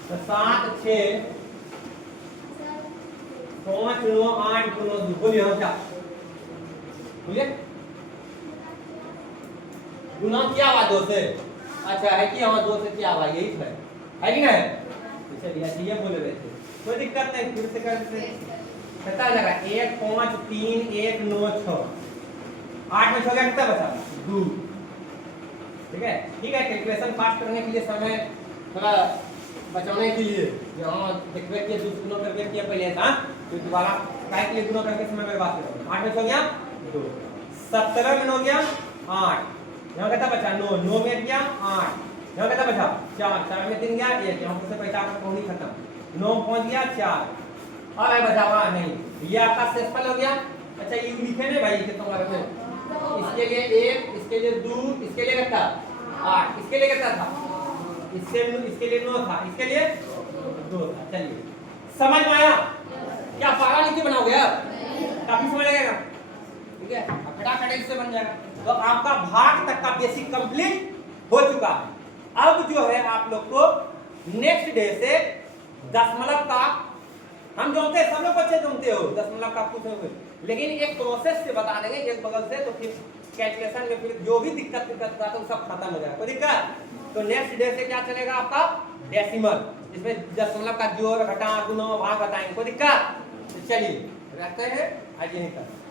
तो 7 6 5 9 8 9 2 बोलिए हम क्या बोलिए गुना क्या हुआ 2 से अच्छा है कि यहाँ 2 से क्या हुआ यही है कि नहीं चलिए ये बोल रहे थे कोई दिक्कत नहीं फिर से करते कितना लगा 1 5 3 1 9 6 8 में 6 गया कितना बचा 2 ठीक है कैलकुलेशन फास्ट करने के लिए समय थोड़ा बचाने के लिए यहाँ देखबे कि गुना करके किया पहले था तो दोबारा काहे के लिए गुना करके समय बर्बाद करो 8 में 6 गया 2 17 में 9 गया 8 यहाँ कितना बचा 9 9 में गया 8 यहाँ कितना बचा 4 4 में 3 गया 1 यहाँ से पहचान पौनी खत्म 9 पहुंच गया 4 और है बचा हुआ नहीं ये आपका सेफल हो गया अच्छा ये लिखे नहीं भाई कितना लगा में इसके लिए 1 इसके लिए 2 इसके लिए कितना 8 इसके लिए कितना था इसके लिए 9 था इसके लिए 2 था चलिए समझ में आया क्या पारा लिख के बनाओगे अब काफी समय लगेगा ठीक है फटाफट इससे बन जाएगा तो आपका भाग तक का बेसिक कंप्लीट हो चुका है अब जो है आप लोग को नेक्स्ट डे से दशमलव का हम जानते हैं सब लोग बच्चे जानते हो दशमलव का कुछ नहीं लेकिन एक प्रोसेस से बता देंगे एक बगल से तो फिर कैलकुलेशन में फिर जो भी दिक्कत था तो सब खत्म हो जाएगा कोई दिक्कत तो नेक्स्ट डे से क्या चलेगा आपका डेसिमल इसमें दशमलव का जोड़ घटा गुणा भाग बताएंगे कोई दिक्कत तो चलिए रखते हैं आज यहीं तक